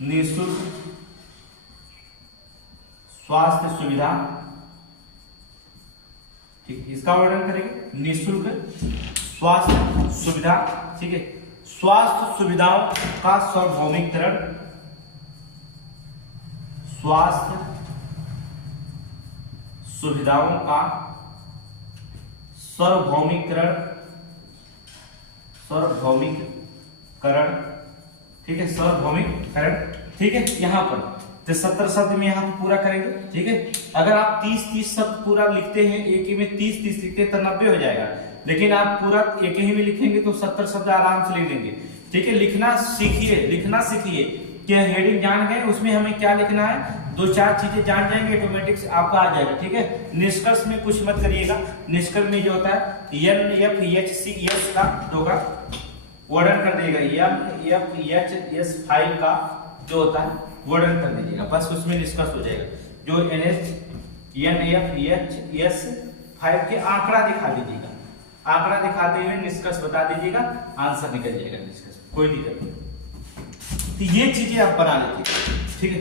निःशुल्क स्वास्थ्य सुविधा, ठीक, इसका वर्णन करेंगे, निःशुल्क स्वास्थ्य सुविधा, ठीक है। स्वास्थ्य सुविधाओं का सार्वभौमिकरण, स्वास्थ्य सुविधाओं का सार्वभौमिकरण, सार्वभौमिकरण, ठीक है, सार्वभौमिकरण, ठीक है। यहाँ पर तो 70 शब्द में यहाँ पूरा करेंगे, ठीक है। अगर आप 30 शब्द पूरा लिखते हैं, एक ही में 30 लिखते हैं तो 90 हो जाएगा, लेकिन आप पूरा एक ही में लिखेंगे तो 70 शब्द आराम से लिख देंगे, ठीक है। लिखना सीखिए, लिखना सीखिए कि हेडिंग जान गए, उसमें हमें क्या लिखना है, 2-4 चीजें जान जाएंगे, ऑटोमेटिक आपका आ जाएगा, ठीक है। निष्कर्ष में कुछ मत करिएगा, निष्कर्ष में जो होता है NFHCS का होगा वर्णन कर देगा, MFHS5 का जो होता है वर्णन कर दीजिएगा, बस उसमें निष्कर्ष हो जाएगा। जो NFHS5 के आंकड़ा दिखा दीजिएगा, आंकड़ा दिखाते हुए निष्कर्ष बता दीजिएगा, आंसर निकल जाएगा निष्कर्ष, कोई दिक्कत नहीं। तो ये चीजें आप बना लेते, ठीक है।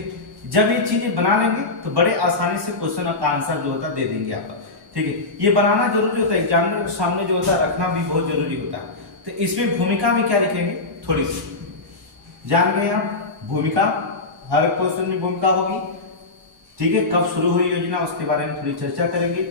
जब ये चीजें बना लेंगे तो बड़े आसानी से क्वेश्चन का आंसर जो होता है दे देंगे आपका, ठीक है। ये बनाना जरूरी होता है, एग्जामिनर के सामने जो होता है रखना भी बहुत जरूरी होता है। तो इसमें भूमिका में क्या लिखेंगे, थोड़ी सी जान गए आप, भूमिका, हर क्वेश्चन में भूमिका होगी, ठीक है। कब शुरू हुई योजना उसके बारे में थोड़ी चर्चा करेंगे।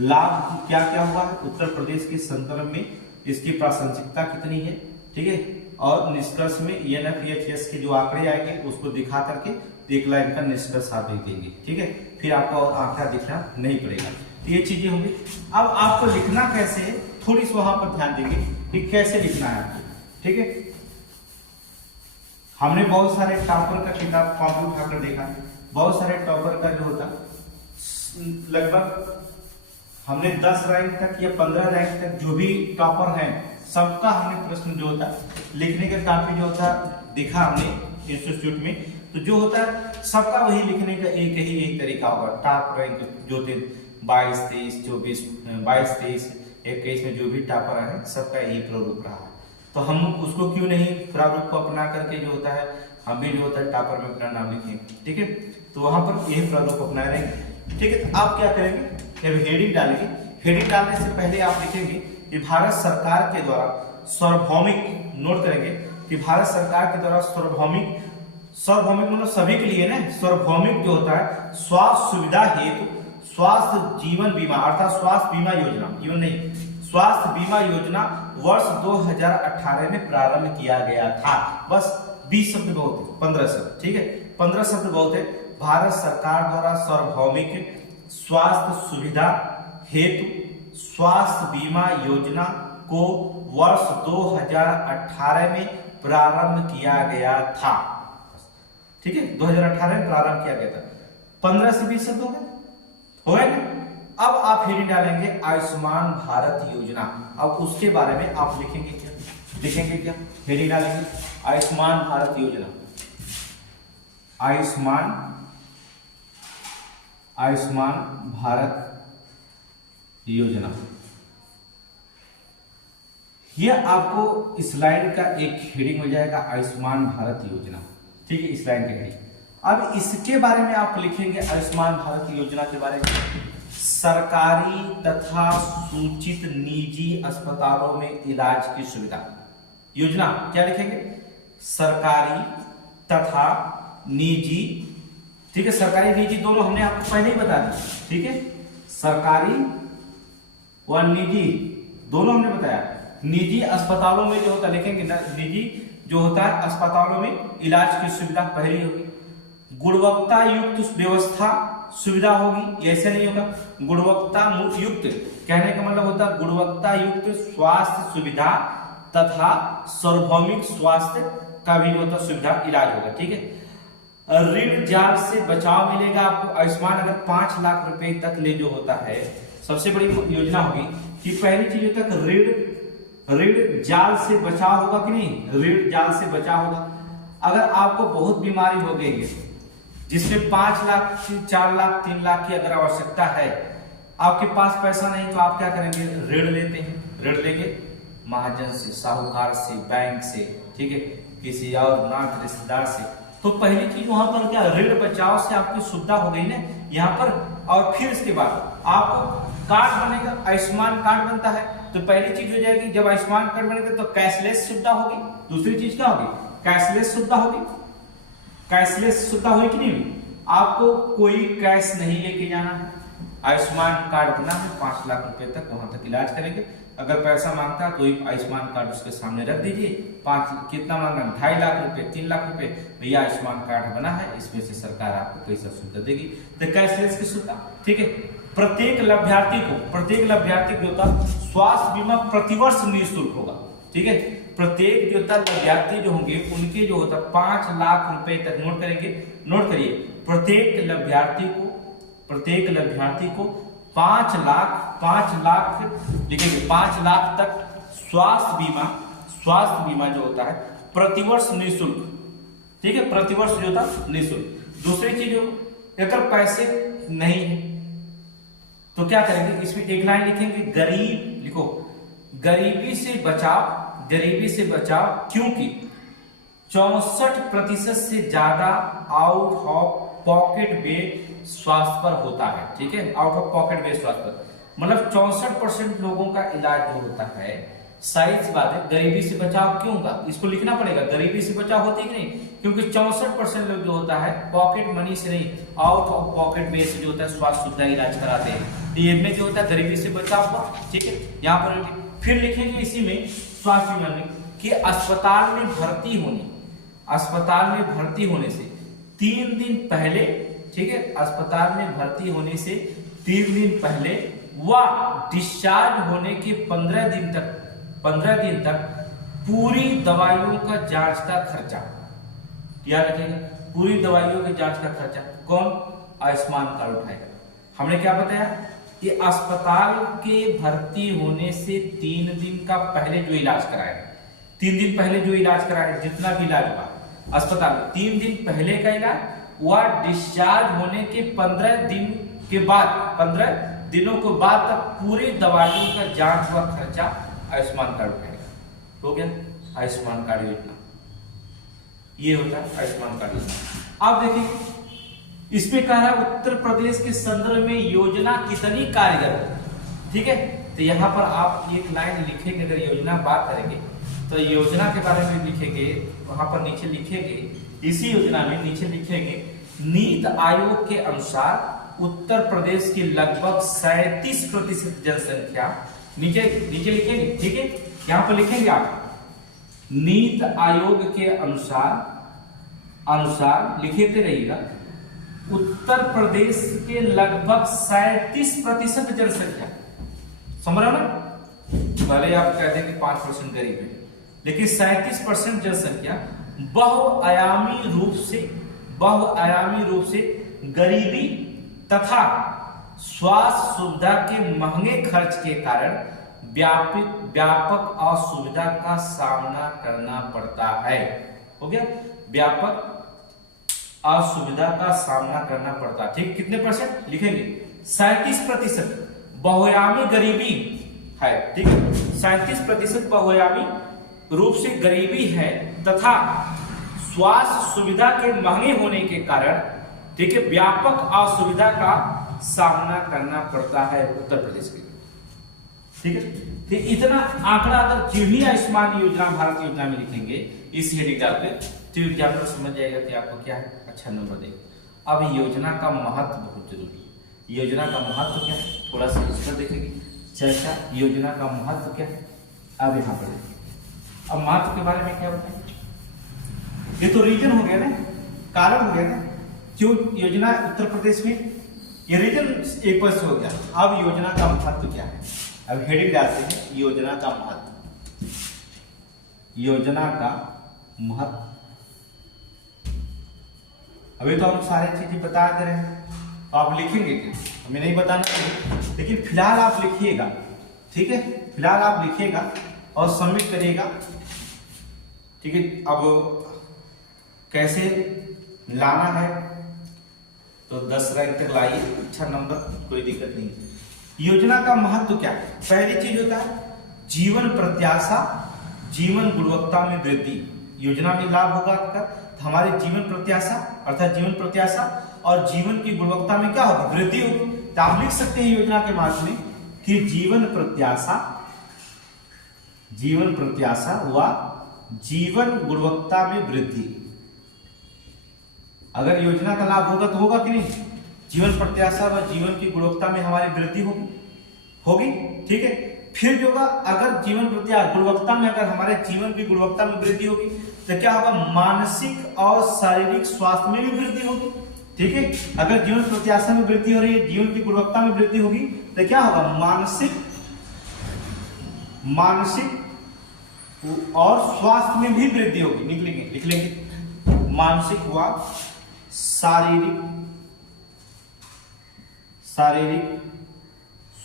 लाभ क्या क्या हुआ है उत्तर प्रदेश के संदर्भ में, इसकी प्रासंगिकता कितनी है, ठीक है। और निष्कर्ष में NFHS के जो आंकड़े आएंगे उसको दिखा करके एक लाइन का निष्कर्ष आप लिख देंगे, ठीक है। फिर आपको और आंकड़ा दिखना नहीं पड़ेगा, तो ये चीजें होंगी। अब आपको लिखना कैसे है, थोड़ी सी वहां पर ध्यान देंगे कि कैसे लिखना है आपको, ठीक है। हमने बहुत सारे टॉपर का किताब कॉपी उठाकर देखा, बहुत सारे टॉपर का जो होता लगभग हमने 10 रैंक तक या 15 रैंक तक जो भी टॉपर हैं सबका हमने प्रश्न जो होता लिखने का काफी जो होता देखा हमने इंस्टीट्यूट में। तो जो होता है सबका वही लिखने का एक तरीका होगा। टॉप रैंक जो थे 22, 23, 24, 22, 23, 21 में जो भी टॉपर है सबका यही प्रारूप रहा है। तो हम उसको क्यों नहीं प्रारूप को अपना करके जो होता है हम भी जो होता है टॉपर में अपना नाम लिखें, ठीक है। तो वहां पर यही प्रारूप अपना रहेंगे, ठीक है। तो आप क्या करेंगे, हेडिंग डालेंगे। हेडिंग डालने से पहले आप लिखेंगे कि भारत सरकार के द्वारा सार्वभौमिक, नोट करेंगे कि भारत सरकार के द्वारा सार्वभौमिक मतलब सभी के लिए ना, सार्वभौमिक जो होता है स्वास्थ्य सुविधा हेतु स्वास्थ्य जीवन बीमा अर्थात स्वास्थ्य बीमा योजना, जीवन नहीं, स्वास्थ्य बीमा योजना वर्ष 2018 में प्रारंभ किया गया था। बस 20 शब्द बहुत है, 15 शब्द, ठीक है, 15 शब्द बहुत है। भारत सरकार द्वारा सार्वभौमिक स्वास्थ्य सुविधा हेतु स्वास्थ्य बीमा योजना को वर्ष 2018 में प्रारंभ किया गया था, ठीक है। 2018 में प्रारंभ किया गया था। 15 से 20 शब्द हो गए ना। अब आप हेडिंग डालेंगे आयुष्मान भारत योजना। अब उसके बारे में आप लिखेंगे क्या, हेडिंग डालेंगे आयुष्मान भारत योजना। आयुष्मान भारत योजना। यह आपको स्लाइड का एक हेडिंग हो जाएगा, आयुष्मान भारत योजना। ठीक है, स्लाइड का हेडिंग। अब इसके बारे में आप लिखेंगे, आयुष्मान भारत योजना के बारे में, सरकारी तथा सूचित निजी अस्पतालों में इलाज की सुविधा योजना। क्या लिखेंगे? सरकारी तथा निजी। ठीक है, सरकारी निजी दोनों हमने आपको पहले ही बता दी। ठीक है, सरकारी व निजी दोनों हमने बताया। निजी अस्पतालों में जो होता है, लिखेंगे निजी जो होता है अस्पतालों में इलाज की सुविधा पहली होगी। गुणवत्ता युक्त व्यवस्था सुविधा होगी, ऐसे नहीं होगा। गुणवत्ता युक्त कहने का मतलब होता है गुणवत्ता युक्त स्वास्थ्य सुविधा तथा सार्वभौमिक स्वास्थ्य का भी होता सुविधा इलाज होगा। ठीक है, ऋण जाल से बचाव मिलेगा आपको। आयुष्मान अगर 5 लाख रुपए तक ले जो होता है, सबसे बड़ी योजना होगी कि पहली चीज तक ऋण जाल से बचाव होगा कि नहीं? ऋण जाल से बचाव होगा। अगर आपको बहुत बीमारी हो गई है जिसमें 5 लाख 4 लाख 3 लाख की अगर आवश्यकता है, आपके पास पैसा नहीं, तो आप क्या करेंगे? ऋण लेते हैं। ऋण लेंगे महाजन से, साहूकार से, बैंक से, ठीक है, किसी और नाथ रिश्तेदार से। तो पहली चीज वहां पर क्या, ऋण बचाव से आपकी सुविधा हो गई ना यहाँ पर। और फिर इसके बाद आपको कार्ड बनेगा, आयुष्मान कार्ड बनता है। तो पहली चीज हो जाएगी, जब आयुष्मान कार्ड बनेगा तो कैशलेस सुविधा होगी। दूसरी चीज क्या होगी? कैशलेस सुविधा होगी। कैशलेस सुविधा हुई कि नहीं हुई? आपको कोई कैश नहीं लेके जाना है। आयुष्मान कार्ड बना है, 5 लाख रुपए तक वहां तक इलाज करेंगे। अगर पैसा मांगता है तो आयुष्मान कार्ड उसके सामने रख दीजिए। 5 कितना मांगा? 2.5 लाख रुपए, 3 लाख रुपए, भैया आयुष्मान कार्ड बना है, इसमें से सरकार आपको पैसा सुविधा देगी। तो कैशलेस की सुविधा। ठीक है, प्रत्येक लाभार्थी को होता स्वास्थ्य बीमा प्रतिवर्ष निःशुल्क होगा। ठीक है, प्रत्येक जो लाभार्थी जो होंगे उनके जो होता 5 लाख रुपए तक, नोट करेंगे, नोट करिए, प्रत्येक लाभार्थी को 5 लाख लिखेंगे, 5 लाख तक स्वास्थ्य बीमा जो होता है प्रतिवर्ष निःशुल्क। ठीक है, प्रतिवर्ष जो होता है निःशुल्क। दूसरी चीज, अगर पैसे नहीं है तो क्या करेंगे? इसमें एक लाइन लिखेंगे, गरीब लिखो, गरीबी से बचाव क्योंकि 64% से ज्यादा आउट ऑफ पॉकेट बेड स्वास्थ्य पर होता है। ठीक है, आउट ऑफ पॉकेट बेड स्वास्थ्य पर, मतलब 64% लोगों का इलाज जो होता है। साइज बात है, गरीबी से बचाव क्यों होगा, इसको लिखना पड़ेगा। गरीबी से बचाव होती है कि नहीं? क्योंकि 64% लोग जो होता है पॉकेट मनी से नहीं, आउट ऑफ पॉकेट बेस से जो होता है स्वास्थ्य सुविधा इलाज कराते हैं। ये में जो होता है गरीबी से बचाव हुआ। ठीक है, यहाँ पर फिर लिखेंगे इसी में स्वास्थ्य बीमा में कि अस्पताल में भर्ती होने से 3 दिन पहले, ठीक है, अस्पताल में भर्ती होने से 3 दिन पहले व डिस्चार्ज होने के 15 दिन तक पूरी दवाइयों का जांच का खर्चा, याद रखिएगा, पूरी दवाइयों के जांच का खर्चा कौन? आयुष्मान कार्ड उठाएगा। हमने क्या बताया कि अस्पताल के भर्ती होने से 3 दिन का पहले जो इलाज कराएगा, 3 दिन पहले जो इलाज कराएगा, जितना भी इलाज हुआ अस्पताल में 3 दिन पहले का इलाज, वह डिस्चार्ज होने के 15 दिन के बाद, 15 दिनों के बाद तक पूरी दवाइयों का जांच हुआ खर्चा आयुष्मान कार्ड उठाएगा। हो गया आयुष्मान कार्ड योजना, ये होता है आयुष्मान कार्ड योजना। आप देखिए इसमें कह रहा है उत्तर प्रदेश के संदर्भ में योजना कितनी कारगर है। ठीक है, तो यहाँ पर आप एक लाइन लिखेंगे, अगर योजना बात करेंगे तो योजना के बारे में लिखेंगे, वहां पर नीचे लिखेंगे, इसी योजना में नीचे लिखेंगे, नीति आयोग के अनुसार उत्तर प्रदेश की लगभग 37% जनसंख्या, नीचे लिखेंगे। ठीक है, यहाँ पर लिखेंगे आप नीति आयोग के अनुसार लिखते रहिएगा, उत्तर प्रदेश के लगभग 37% जनसंख्या, समझ रहे हो ना? भले आप कहते हैं कि 5% गरीब है, लेकिन 37% जनसंख्या बहुआयामी रूप से गरीबी तथा स्वास्थ्य सुविधा के महंगे खर्च के कारण व्यापक असुविधा का सामना करना पड़ता है। हो गया, व्यापक असुविधा का सामना करना पड़ता। ठीक, कितने परसेंट लिखेंगे? 37% बहुआयामी गरीबी है। ठीक है, 37% बहुआयामी रूप से गरीबी है तथा स्वास्थ्य सुविधा के महंगे होने के कारण, ठीक है, व्यापक असुविधा का सामना करना पड़ता है उत्तर प्रदेश के। ठीक है, तो इतना आंकड़ा अगर जीवनी आयुष्मान योजना भारत योजना में लिखेंगे इस हेडिंग पे, तो एग्जामिनर समझ जाएगा कि आपको क्या है, अच्छा नंबर देगा। अब योजना का महत्व बहुत जरूरी है। योजना का महत्व क्या है, थोड़ा सा इस पर देखेंगे चर्चा। योजना का महत्व क्या है, अब यहाँ पर देखिए। अब महत्व के बारे में क्या बताएं? ये तो रीजन हो गया ना, कारण हो गया ना, क्यों योजना उत्तर प्रदेश में, ये रीजन एक पर से हो गया। अब योजना का महत्व क्या है, अब हेडिंग डालते हैं योजना का महत्व। योजना का महत्व, अभी तो हम सारी चीजें बता दे रहे हैं, तो आप लिखेंगे क्या, हमें नहीं बताना चाहिए, लेकिन फिलहाल आप लिखिएगा। ठीक है, फिलहाल आप लिखिएगा और सबमिट करिएगा। ठीक है, अब कैसे लाना है, तो 10 रैंक तक लाइए, अच्छा नंबर, कोई दिक्कत नहीं। योजना का महत्व क्या है? पहली चीज होता है जीवन प्रत्याशा, जीवन गुणवत्ता में वृद्धि। योजना में लाभ होगा आपका, तो हमारे जीवन प्रत्याशा अर्थात जीवन प्रत्याशा और जीवन की गुणवत्ता में क्या होगी, वृद्धि होगी। तो आप लिख सकते हैं योजना के माध्यम में कि जीवन प्रत्याशा व जीवन गुणवत्ता में वृद्धि। अगर योजना का लाभ होगा तो होगा कि नहीं, जीवन प्रत्याशा व जीवन की गुणवत्ता में हमारी वृद्धि होगी। ठीक है, फिर जो होगा, अगर जीवन प्रत्याशा गुणवत्ता में, अगर हमारे जीवन की गुणवत्ता में वृद्धि होगी तो क्या होगा, मानसिक और शारीरिक स्वास्थ्य में भी वृद्धि होगी। ठीक है, अगर जीवन प्रत्याशा में वृद्धि हो रही है, जीवन की गुणवत्ता में वृद्धि होगी, तो क्या होगा, मानसिक और स्वास्थ्य में भी वृद्धि होगी। लिख लेंगे मानसिक व शारीरिक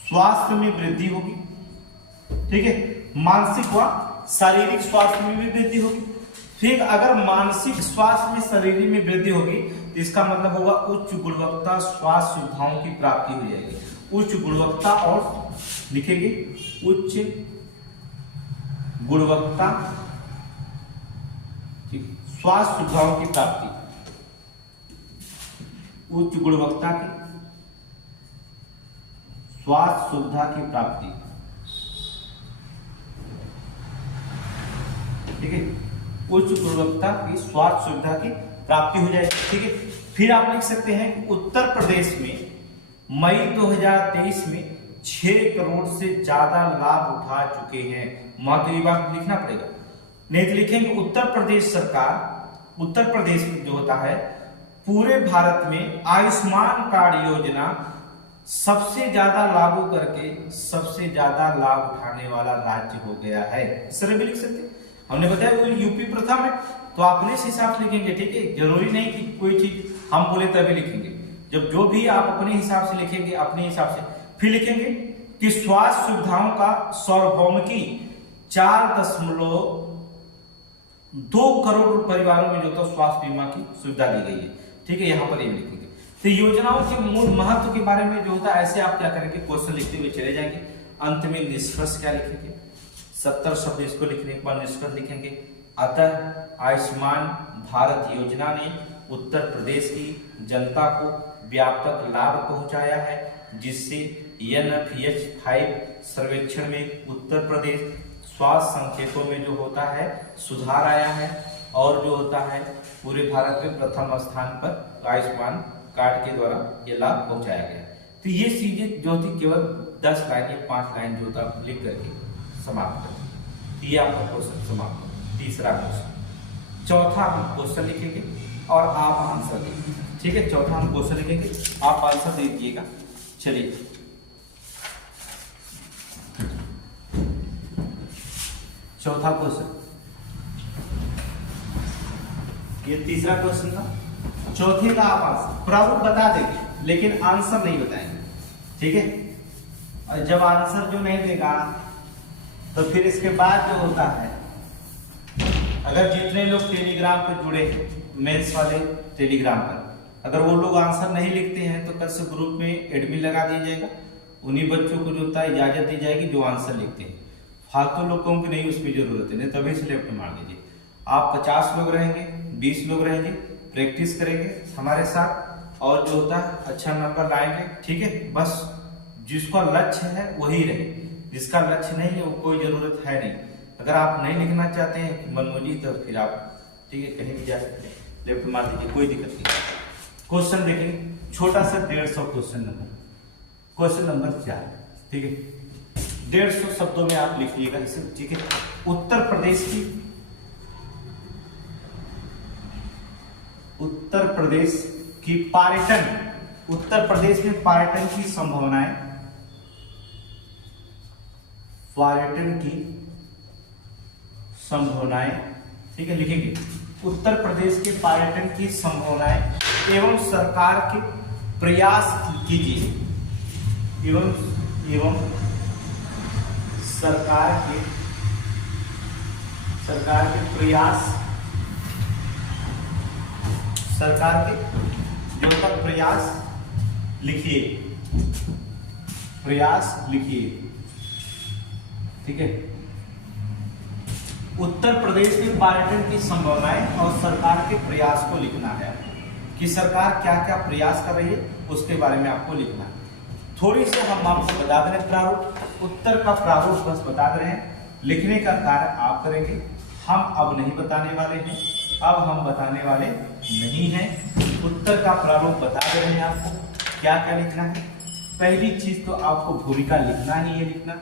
स्वास्थ्य में वृद्धि होगी। ठीक है, मानसिक व शारीरिक स्वास्थ्य में भी वृद्धि होगी। फिर अगर मानसिक स्वास्थ्य में शारीरिक में वृद्धि होगी तो इसका मतलब होगा उच्च गुणवत्ता स्वास्थ्य सुविधाओं की प्राप्ति हो जाएगी। उच्च गुणवत्ता और लिखेंगे उच्च गुणवत्ता स्वास्थ्य सुविधाओं की प्राप्ति, उच्च गुणवत्ता की स्वास्थ्य सुविधा की प्राप्ति। ठीक है, उच्च गुणवत्ता की स्वास्थ्य सुविधा की प्राप्ति हो जाएगी। ठीक है, फिर आप लिख सकते हैं कि उत्तर प्रदेश में मई 2023 में 6 करोड़ से ज्यादा लाभ उठा चुके हैं। महत्व की बात लिखना पड़ेगा, नहीं तो लिखेंगे उत्तर प्रदेश सरकार, उत्तर प्रदेश में जो होता है पूरे भारत में आयुष्मान कार्ड योजना सबसे ज्यादा लागू करके सबसे ज्यादा लाभ उठाने वाला राज्य हो गया है। इस तरह भी लिख सकते हैं। हमने बताया वो यूपी प्रथम है, तो अपने इस हिसाब से लिखेंगे। ठीक है, जरूरी नहीं कि कोई चीज हम बोले तभी लिखेंगे, जब जो भी आप अपने हिसाब से लिखेंगे अपने हिसाब से। फिर लिखेंगे कि स्वास्थ्य सुविधाओं का सार्वभौमिकी 4.2 करोड़ परिवारों में जो तो स्वास्थ्य बीमा की सुविधा दी गई है। ठीक है, यहाँ पर ये लिखेंगे। तो योजनाओं के मूल महत्व के बारे में जो होता है, ऐसे आप क्या करेंगे, क्वेश्चन लिखते हुए चले जाएंगे। अंत में निष्कर्ष क्या लिखेंगे, 70 शब्द इसको लिखने पर निष्कर्ष लिखेंगे। अतः आयुष्मान भारत योजना ने उत्तर प्रदेश की जनता को व्यापक लाभ पहुंचाया है, जिससे NFH 5 सर्वेक्षण में उत्तर प्रदेश स्वास्थ्य संकेतों में जो होता है सुधार आया है, और जो होता है पूरे भारत में प्रथम स्थान पर आयुष्मान कार्ड के द्वारा ये लाभ पहुंचाया गया। तो ये चीजें जो थी केवल 10 लाइन या 5 लाइन जो था लिख करके समाप्त कर, ये आपका क्वेश्चन समाप्त। तीसरा क्वेश्चन, चौथा हम क्वेश्चन लिखेंगे और आप आंसर देंगे। ठीक है, चौथा हम क्वेश्चन लिखेंगे, आप आंसर दे दीजिएगा। चलिए चौथा क्वेश्चन, ये तीसरा क्वेश्चन था, चौथे का आप आंसर प्रारूप बता देंगे लेकिन आंसर नहीं बताएंगे। ठीक है, और जब आंसर जो नहीं देगा तो फिर इसके बाद जो होता है, अगर जितने लोग टेलीग्राम पर जुड़े हैं मेंस वाले टेलीग्राम पर, अगर वो लोग आंसर नहीं लिखते हैं तो कल से ग्रुप में एडमिन लगा दिया जाएगा, उन्हीं बच्चों को जो होता है इजाजत दी जाएगी जो आंसर लिखते हैं। फालतू लोगों की नहीं उसमें जरूरत है, नहीं तभी से लेफ्ट मार दीजिए। आप 50 लोग रहेंगे, 20 लोग रहेंगे, प्रैक्टिस करेंगे हमारे साथ और जो होता है अच्छा नंबर लाएंगे, ठीक है। बस जिसका लक्ष्य है वही रहे, जिसका लक्ष्य नहीं है वो कोई जरूरत है नहीं। अगर आप नहीं लिखना चाहते हैं मनमोजी तो फिर आप ठीक है कहीं भी जा सकते हैं, लेफ्ट मार दीजिए, कोई दिक्कत नहीं। क्वेश्चन देखेंगे, छोटा सा 150 क्वेश्चन नंबर, क्वेश्चन नंबर 4, ठीक है। 150 शब्दों में आप लिखिएगा इसे, ठीक है। उत्तर प्रदेश की पर्यटन, उत्तर प्रदेश में पर्यटन की संभावनाएं, पर्यटन की संभावनाएं, ठीक है, लिखेंगे। उत्तर प्रदेश के पर्यटन की संभावनाएं एवं सरकार के प्रयास कीजिए, एवं सरकार के प्रयास, सरकार के जो तक प्रयास लिखिए, प्रयास लिखिए, ठीक है। उत्तर प्रदेश में पर्यटन की संभावनाएं और सरकार के प्रयास को लिखना है कि सरकार क्या क्या प्रयास कर रही है उसके बारे में आपको लिखना है। थोड़ी से हम आपको बता दे रहे हैं प्रारूप, उत्तर का प्रारूप बस बता दे रहे हैं, लिखने का कार्य आप करेंगे। हम अब नहीं बताने वाले हैं, अब हम बताने वाले नहीं हैं। उत्तर का प्रारूप बता दे रहे हैं आपको क्या क्या लिखना है। पहली चीज तो आपको भूमिका लिखना ही है, लिखना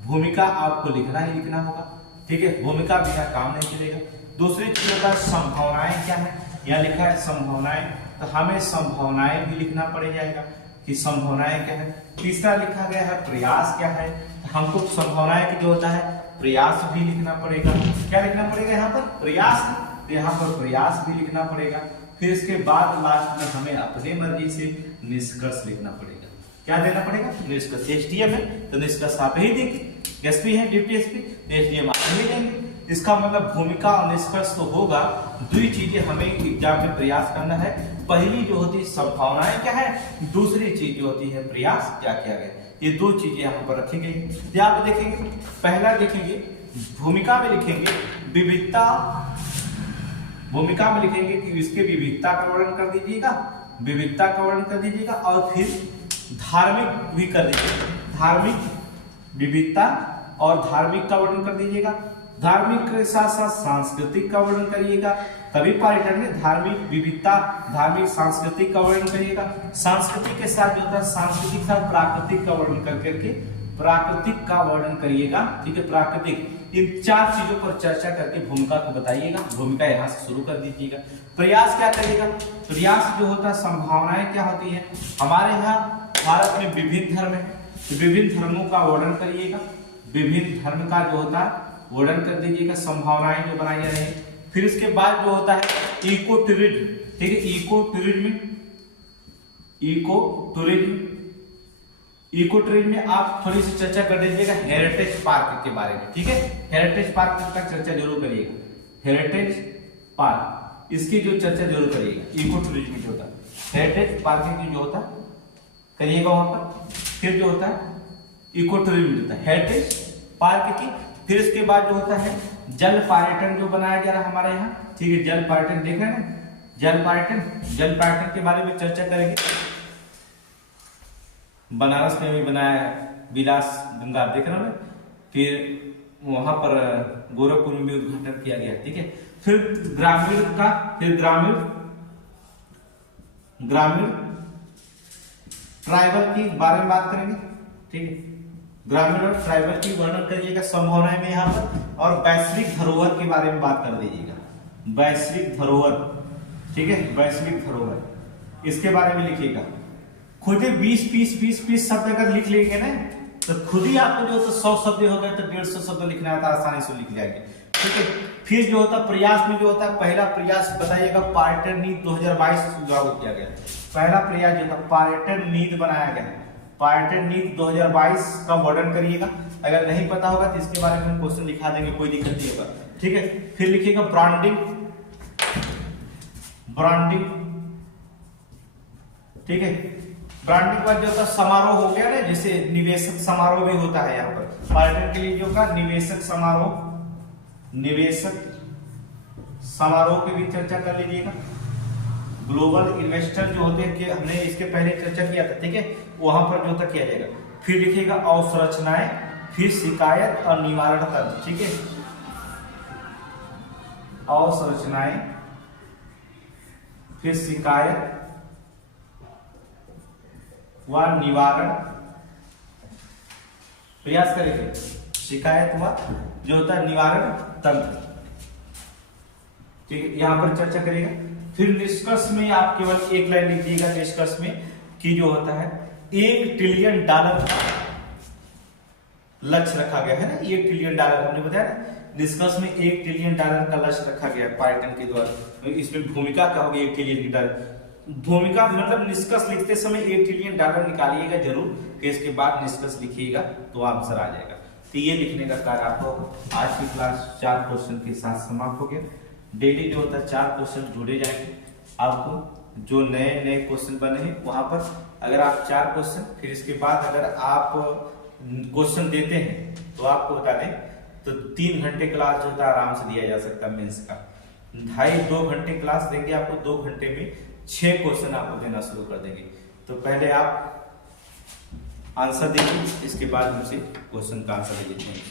भूमिका आपको लिखना ही लिखना होगा, ठीक है। भूमिका बिना काम नहीं चलेगा। दूसरी चीज होता है संभावनाएं क्या है, यहाँ लिखा है संभावनाएं, तो हमें संभावनाएं भी लिखना पड़ जाएगा कि संभावनाएं क्या है। तीसरा लिखा गया है प्रयास क्या है, तो हमको संभावनाएं की जो होता है प्रयास भी लिखना पड़ेगा। क्या लिखना पड़ेगा यहाँ पर, प्रयास, तो यहाँ पर प्रयास भी लिखना पड़ेगा। फिर इसके बाद लास्ट में हमें अपने मर्जी से निष्कर्ष लिखना पड़ेगा। क्या देना पड़ेगा, निष्कर्ष। एसडीएम है तो निष्कर्ष आप ही देंगे, एसपी है ड्यूटी एसपी, एसडीएम आप ही देंगे। इसका मतलब भूमिका और निष्कर्ष तो होगा, दो ही चीजें हमें एग्जाम में प्रयास करना है। पहली जो होती है संभावनाएं क्या है, दूसरी चीज जो होती है प्रयास क्या किया गया, ये दो चीजें यहाँ पर रखी गई। आप देखेंगे, पहला देखेंगे भूमिका में लिखेंगे विविधता, भूमिका में लिखेंगे कि इसके विविधता का वर्णन कर दीजिएगा, विविधता का वर्णन कर दीजिएगा, और फिर धार्मिक भी कर दीजिएगा, धार्मिक विविधता और धार्मिक का वर्णन कर दीजिएगा। धार्मिक के साथ साथ सांस्कृतिक का वर्णन करिएगा, तभी पर्यटन में धार्मिक विविधता, धार्मिक सांस्कृतिक का वर्णन करिएगा। सांस्कृतिक के साथ जो होता है सांस्कृतिक के साथ प्राकृतिक का वर्णन करके प्राकृतिक का वर्णन करिएगा, ठीक है। प्राकृतिक, इन चार चीजों पर चर्चा करके भूमिका को बताइएगा। भूमिका यहाँ से शुरू कर दीजिएगा। प्रयास क्या करिएगा, प्रयास जो होता है संभावनाएं क्या होती है। हमारे यहाँ भारत में विभिन्न धर्म है, विभिन्न धर्मों का वर्णन करिएगा, विभिन्न धर्म का जो होता है वर्णन कर दीजिएगा, संभावनाएं जो बनाई जा रही है। फिर इसके बाद जो होता है इको टूरिज्म, ठीक है। Eco tourism, eco tourism, eco tourism में आप थोड़ी सी चर्चा कर दीजिएगा हेरिटेज पार्क के बारे में, ठीक है। हेरिटेज पार्क का चर्चा जरूर करिएगा, हेरिटेज पार्क इसकी जो चर्चा जरूर करिएगा। इको टूरिज्म जो होता है हेरिटेज पार्क की जो होता है करिएगा वहां पर। फिर जो होता है इको टूरिज्म होता है हेरिटेज पार्क की। फिर इसके बाद जो होता है जल पर्यटन जो बनाया जा रहा है हमारे यहाँ, ठीक है। जल पर्यटन देख रहे हैं, जल पर्यटन, जल पर्यटन के बारे में चर्चा करेंगे। बनारस में भी बनाया विलास गंगा देख रहे हैं, फिर वहां पर गोरखपुर में भी उद्घाटन किया गया, ठीक है। फिर ग्रामीण का, फिर ग्रामीण ट्राइबल की बारे में बात करेंगे, ठीक है। ग्रामीण और ट्राइबल की वर्णन करिएगा संभावनाएं में यहाँ पर। और वैश्विक धरोहर के बारे में बात कर दीजिएगा, वैश्विक धरोहर, ठीक है। वैश्विक धरोहर इसके बारे में लिखिएगा। खुद ही 20 शब्द अगर लिख लेंगे ना तो खुद ही आपको जो होता 100 शब्द हो गए तो 150 शब्द लिखना है तो आसानी से लिख जाएंगे, ठीक है। फिर जो होता प्रयास में जो होता है पहला प्रयास बताइएगा पर्यटन नीति 2022 लागू किया गया। पहला प्रयास जो था पर्यटन नीति बनाया गया, पर्यटन नीति 2022 का वर्णन करिएगा। अगर नहीं पता होगा तो इसके बारे में हम क्वेश्चन दिखा देंगे, कोई दिक्कत नहीं होगा, ठीक है। फिर लिखिएगा ब्रांडिंग, ब्रांडिंग ठीक है। ब्रांडिंग के बाद जो होता है समारोह हो गया ना, जैसे निवेशक समारोह भी होता है यहाँ पर पर्यटन के लिए, जो का निवेशक समारोह की भी चर्चा कर लीजिएगा। ग्लोबल इन्वेस्टर जो होते हैं कि हमने इसके पहले चर्चा किया था, ठीक है, वहां पर जो होता किया जाएगा। फिर लिखिएगा अवसंरचनाएं, फिर शिकायत और निवारण तंत्र, ठीक है, अवसंरचनाएं, फिर शिकायत व निवारण, प्रयास करेंगे, शिकायत व जो होता है निवारण तंत्र, ठीक है, यहां पर चर्चा करेगा। फिर निष्कर्ष में आप केवल एक लाइन लिख दीजिएगा निष्कर्ष में कि जो होता है $1 ट्रिलियन लक्ष्य रखा गया है ना, $1 ट्रिलियन हमने बताया ना, निष्कर्ष में $1 ट्रिलियन का लक्ष्य रखा गया है पर्यटन के द्वारा। तो इसमें भूमिका क्या होगी? $1 ट्रिलियन भूमिका मतलब निष्कर्ष लिखते समय $1 ट्रिलियन निकालिएगा जरूर, फिर इसके बाद निष्कर्ष लिखिएगा तो आंसर आ जाएगा। तो ये लिखने का कार्य आपको आज की क्लास 4 क्वेश्चन के साथ समाप्त हो गया। डेली जो होता है 4 क्वेश्चन जुड़े जाएंगे आपको, जो नए नए क्वेश्चन बने हैं वहां पर अगर आप 4 क्वेश्चन, फिर इसके बाद अगर आप क्वेश्चन देते हैं तो आपको बता दें तो 3 घंटे क्लास जो होता है आराम से दिया जा सकता है मेंस का। 2.5-2 घंटे क्लास देंगे आपको, 2 घंटे में 6 क्वेश्चन आपको देना शुरू कर देंगे। तो पहले आप आंसर देखिए, इसके बाद हमसे क्वेश्चन का आंसर लिखते हैं।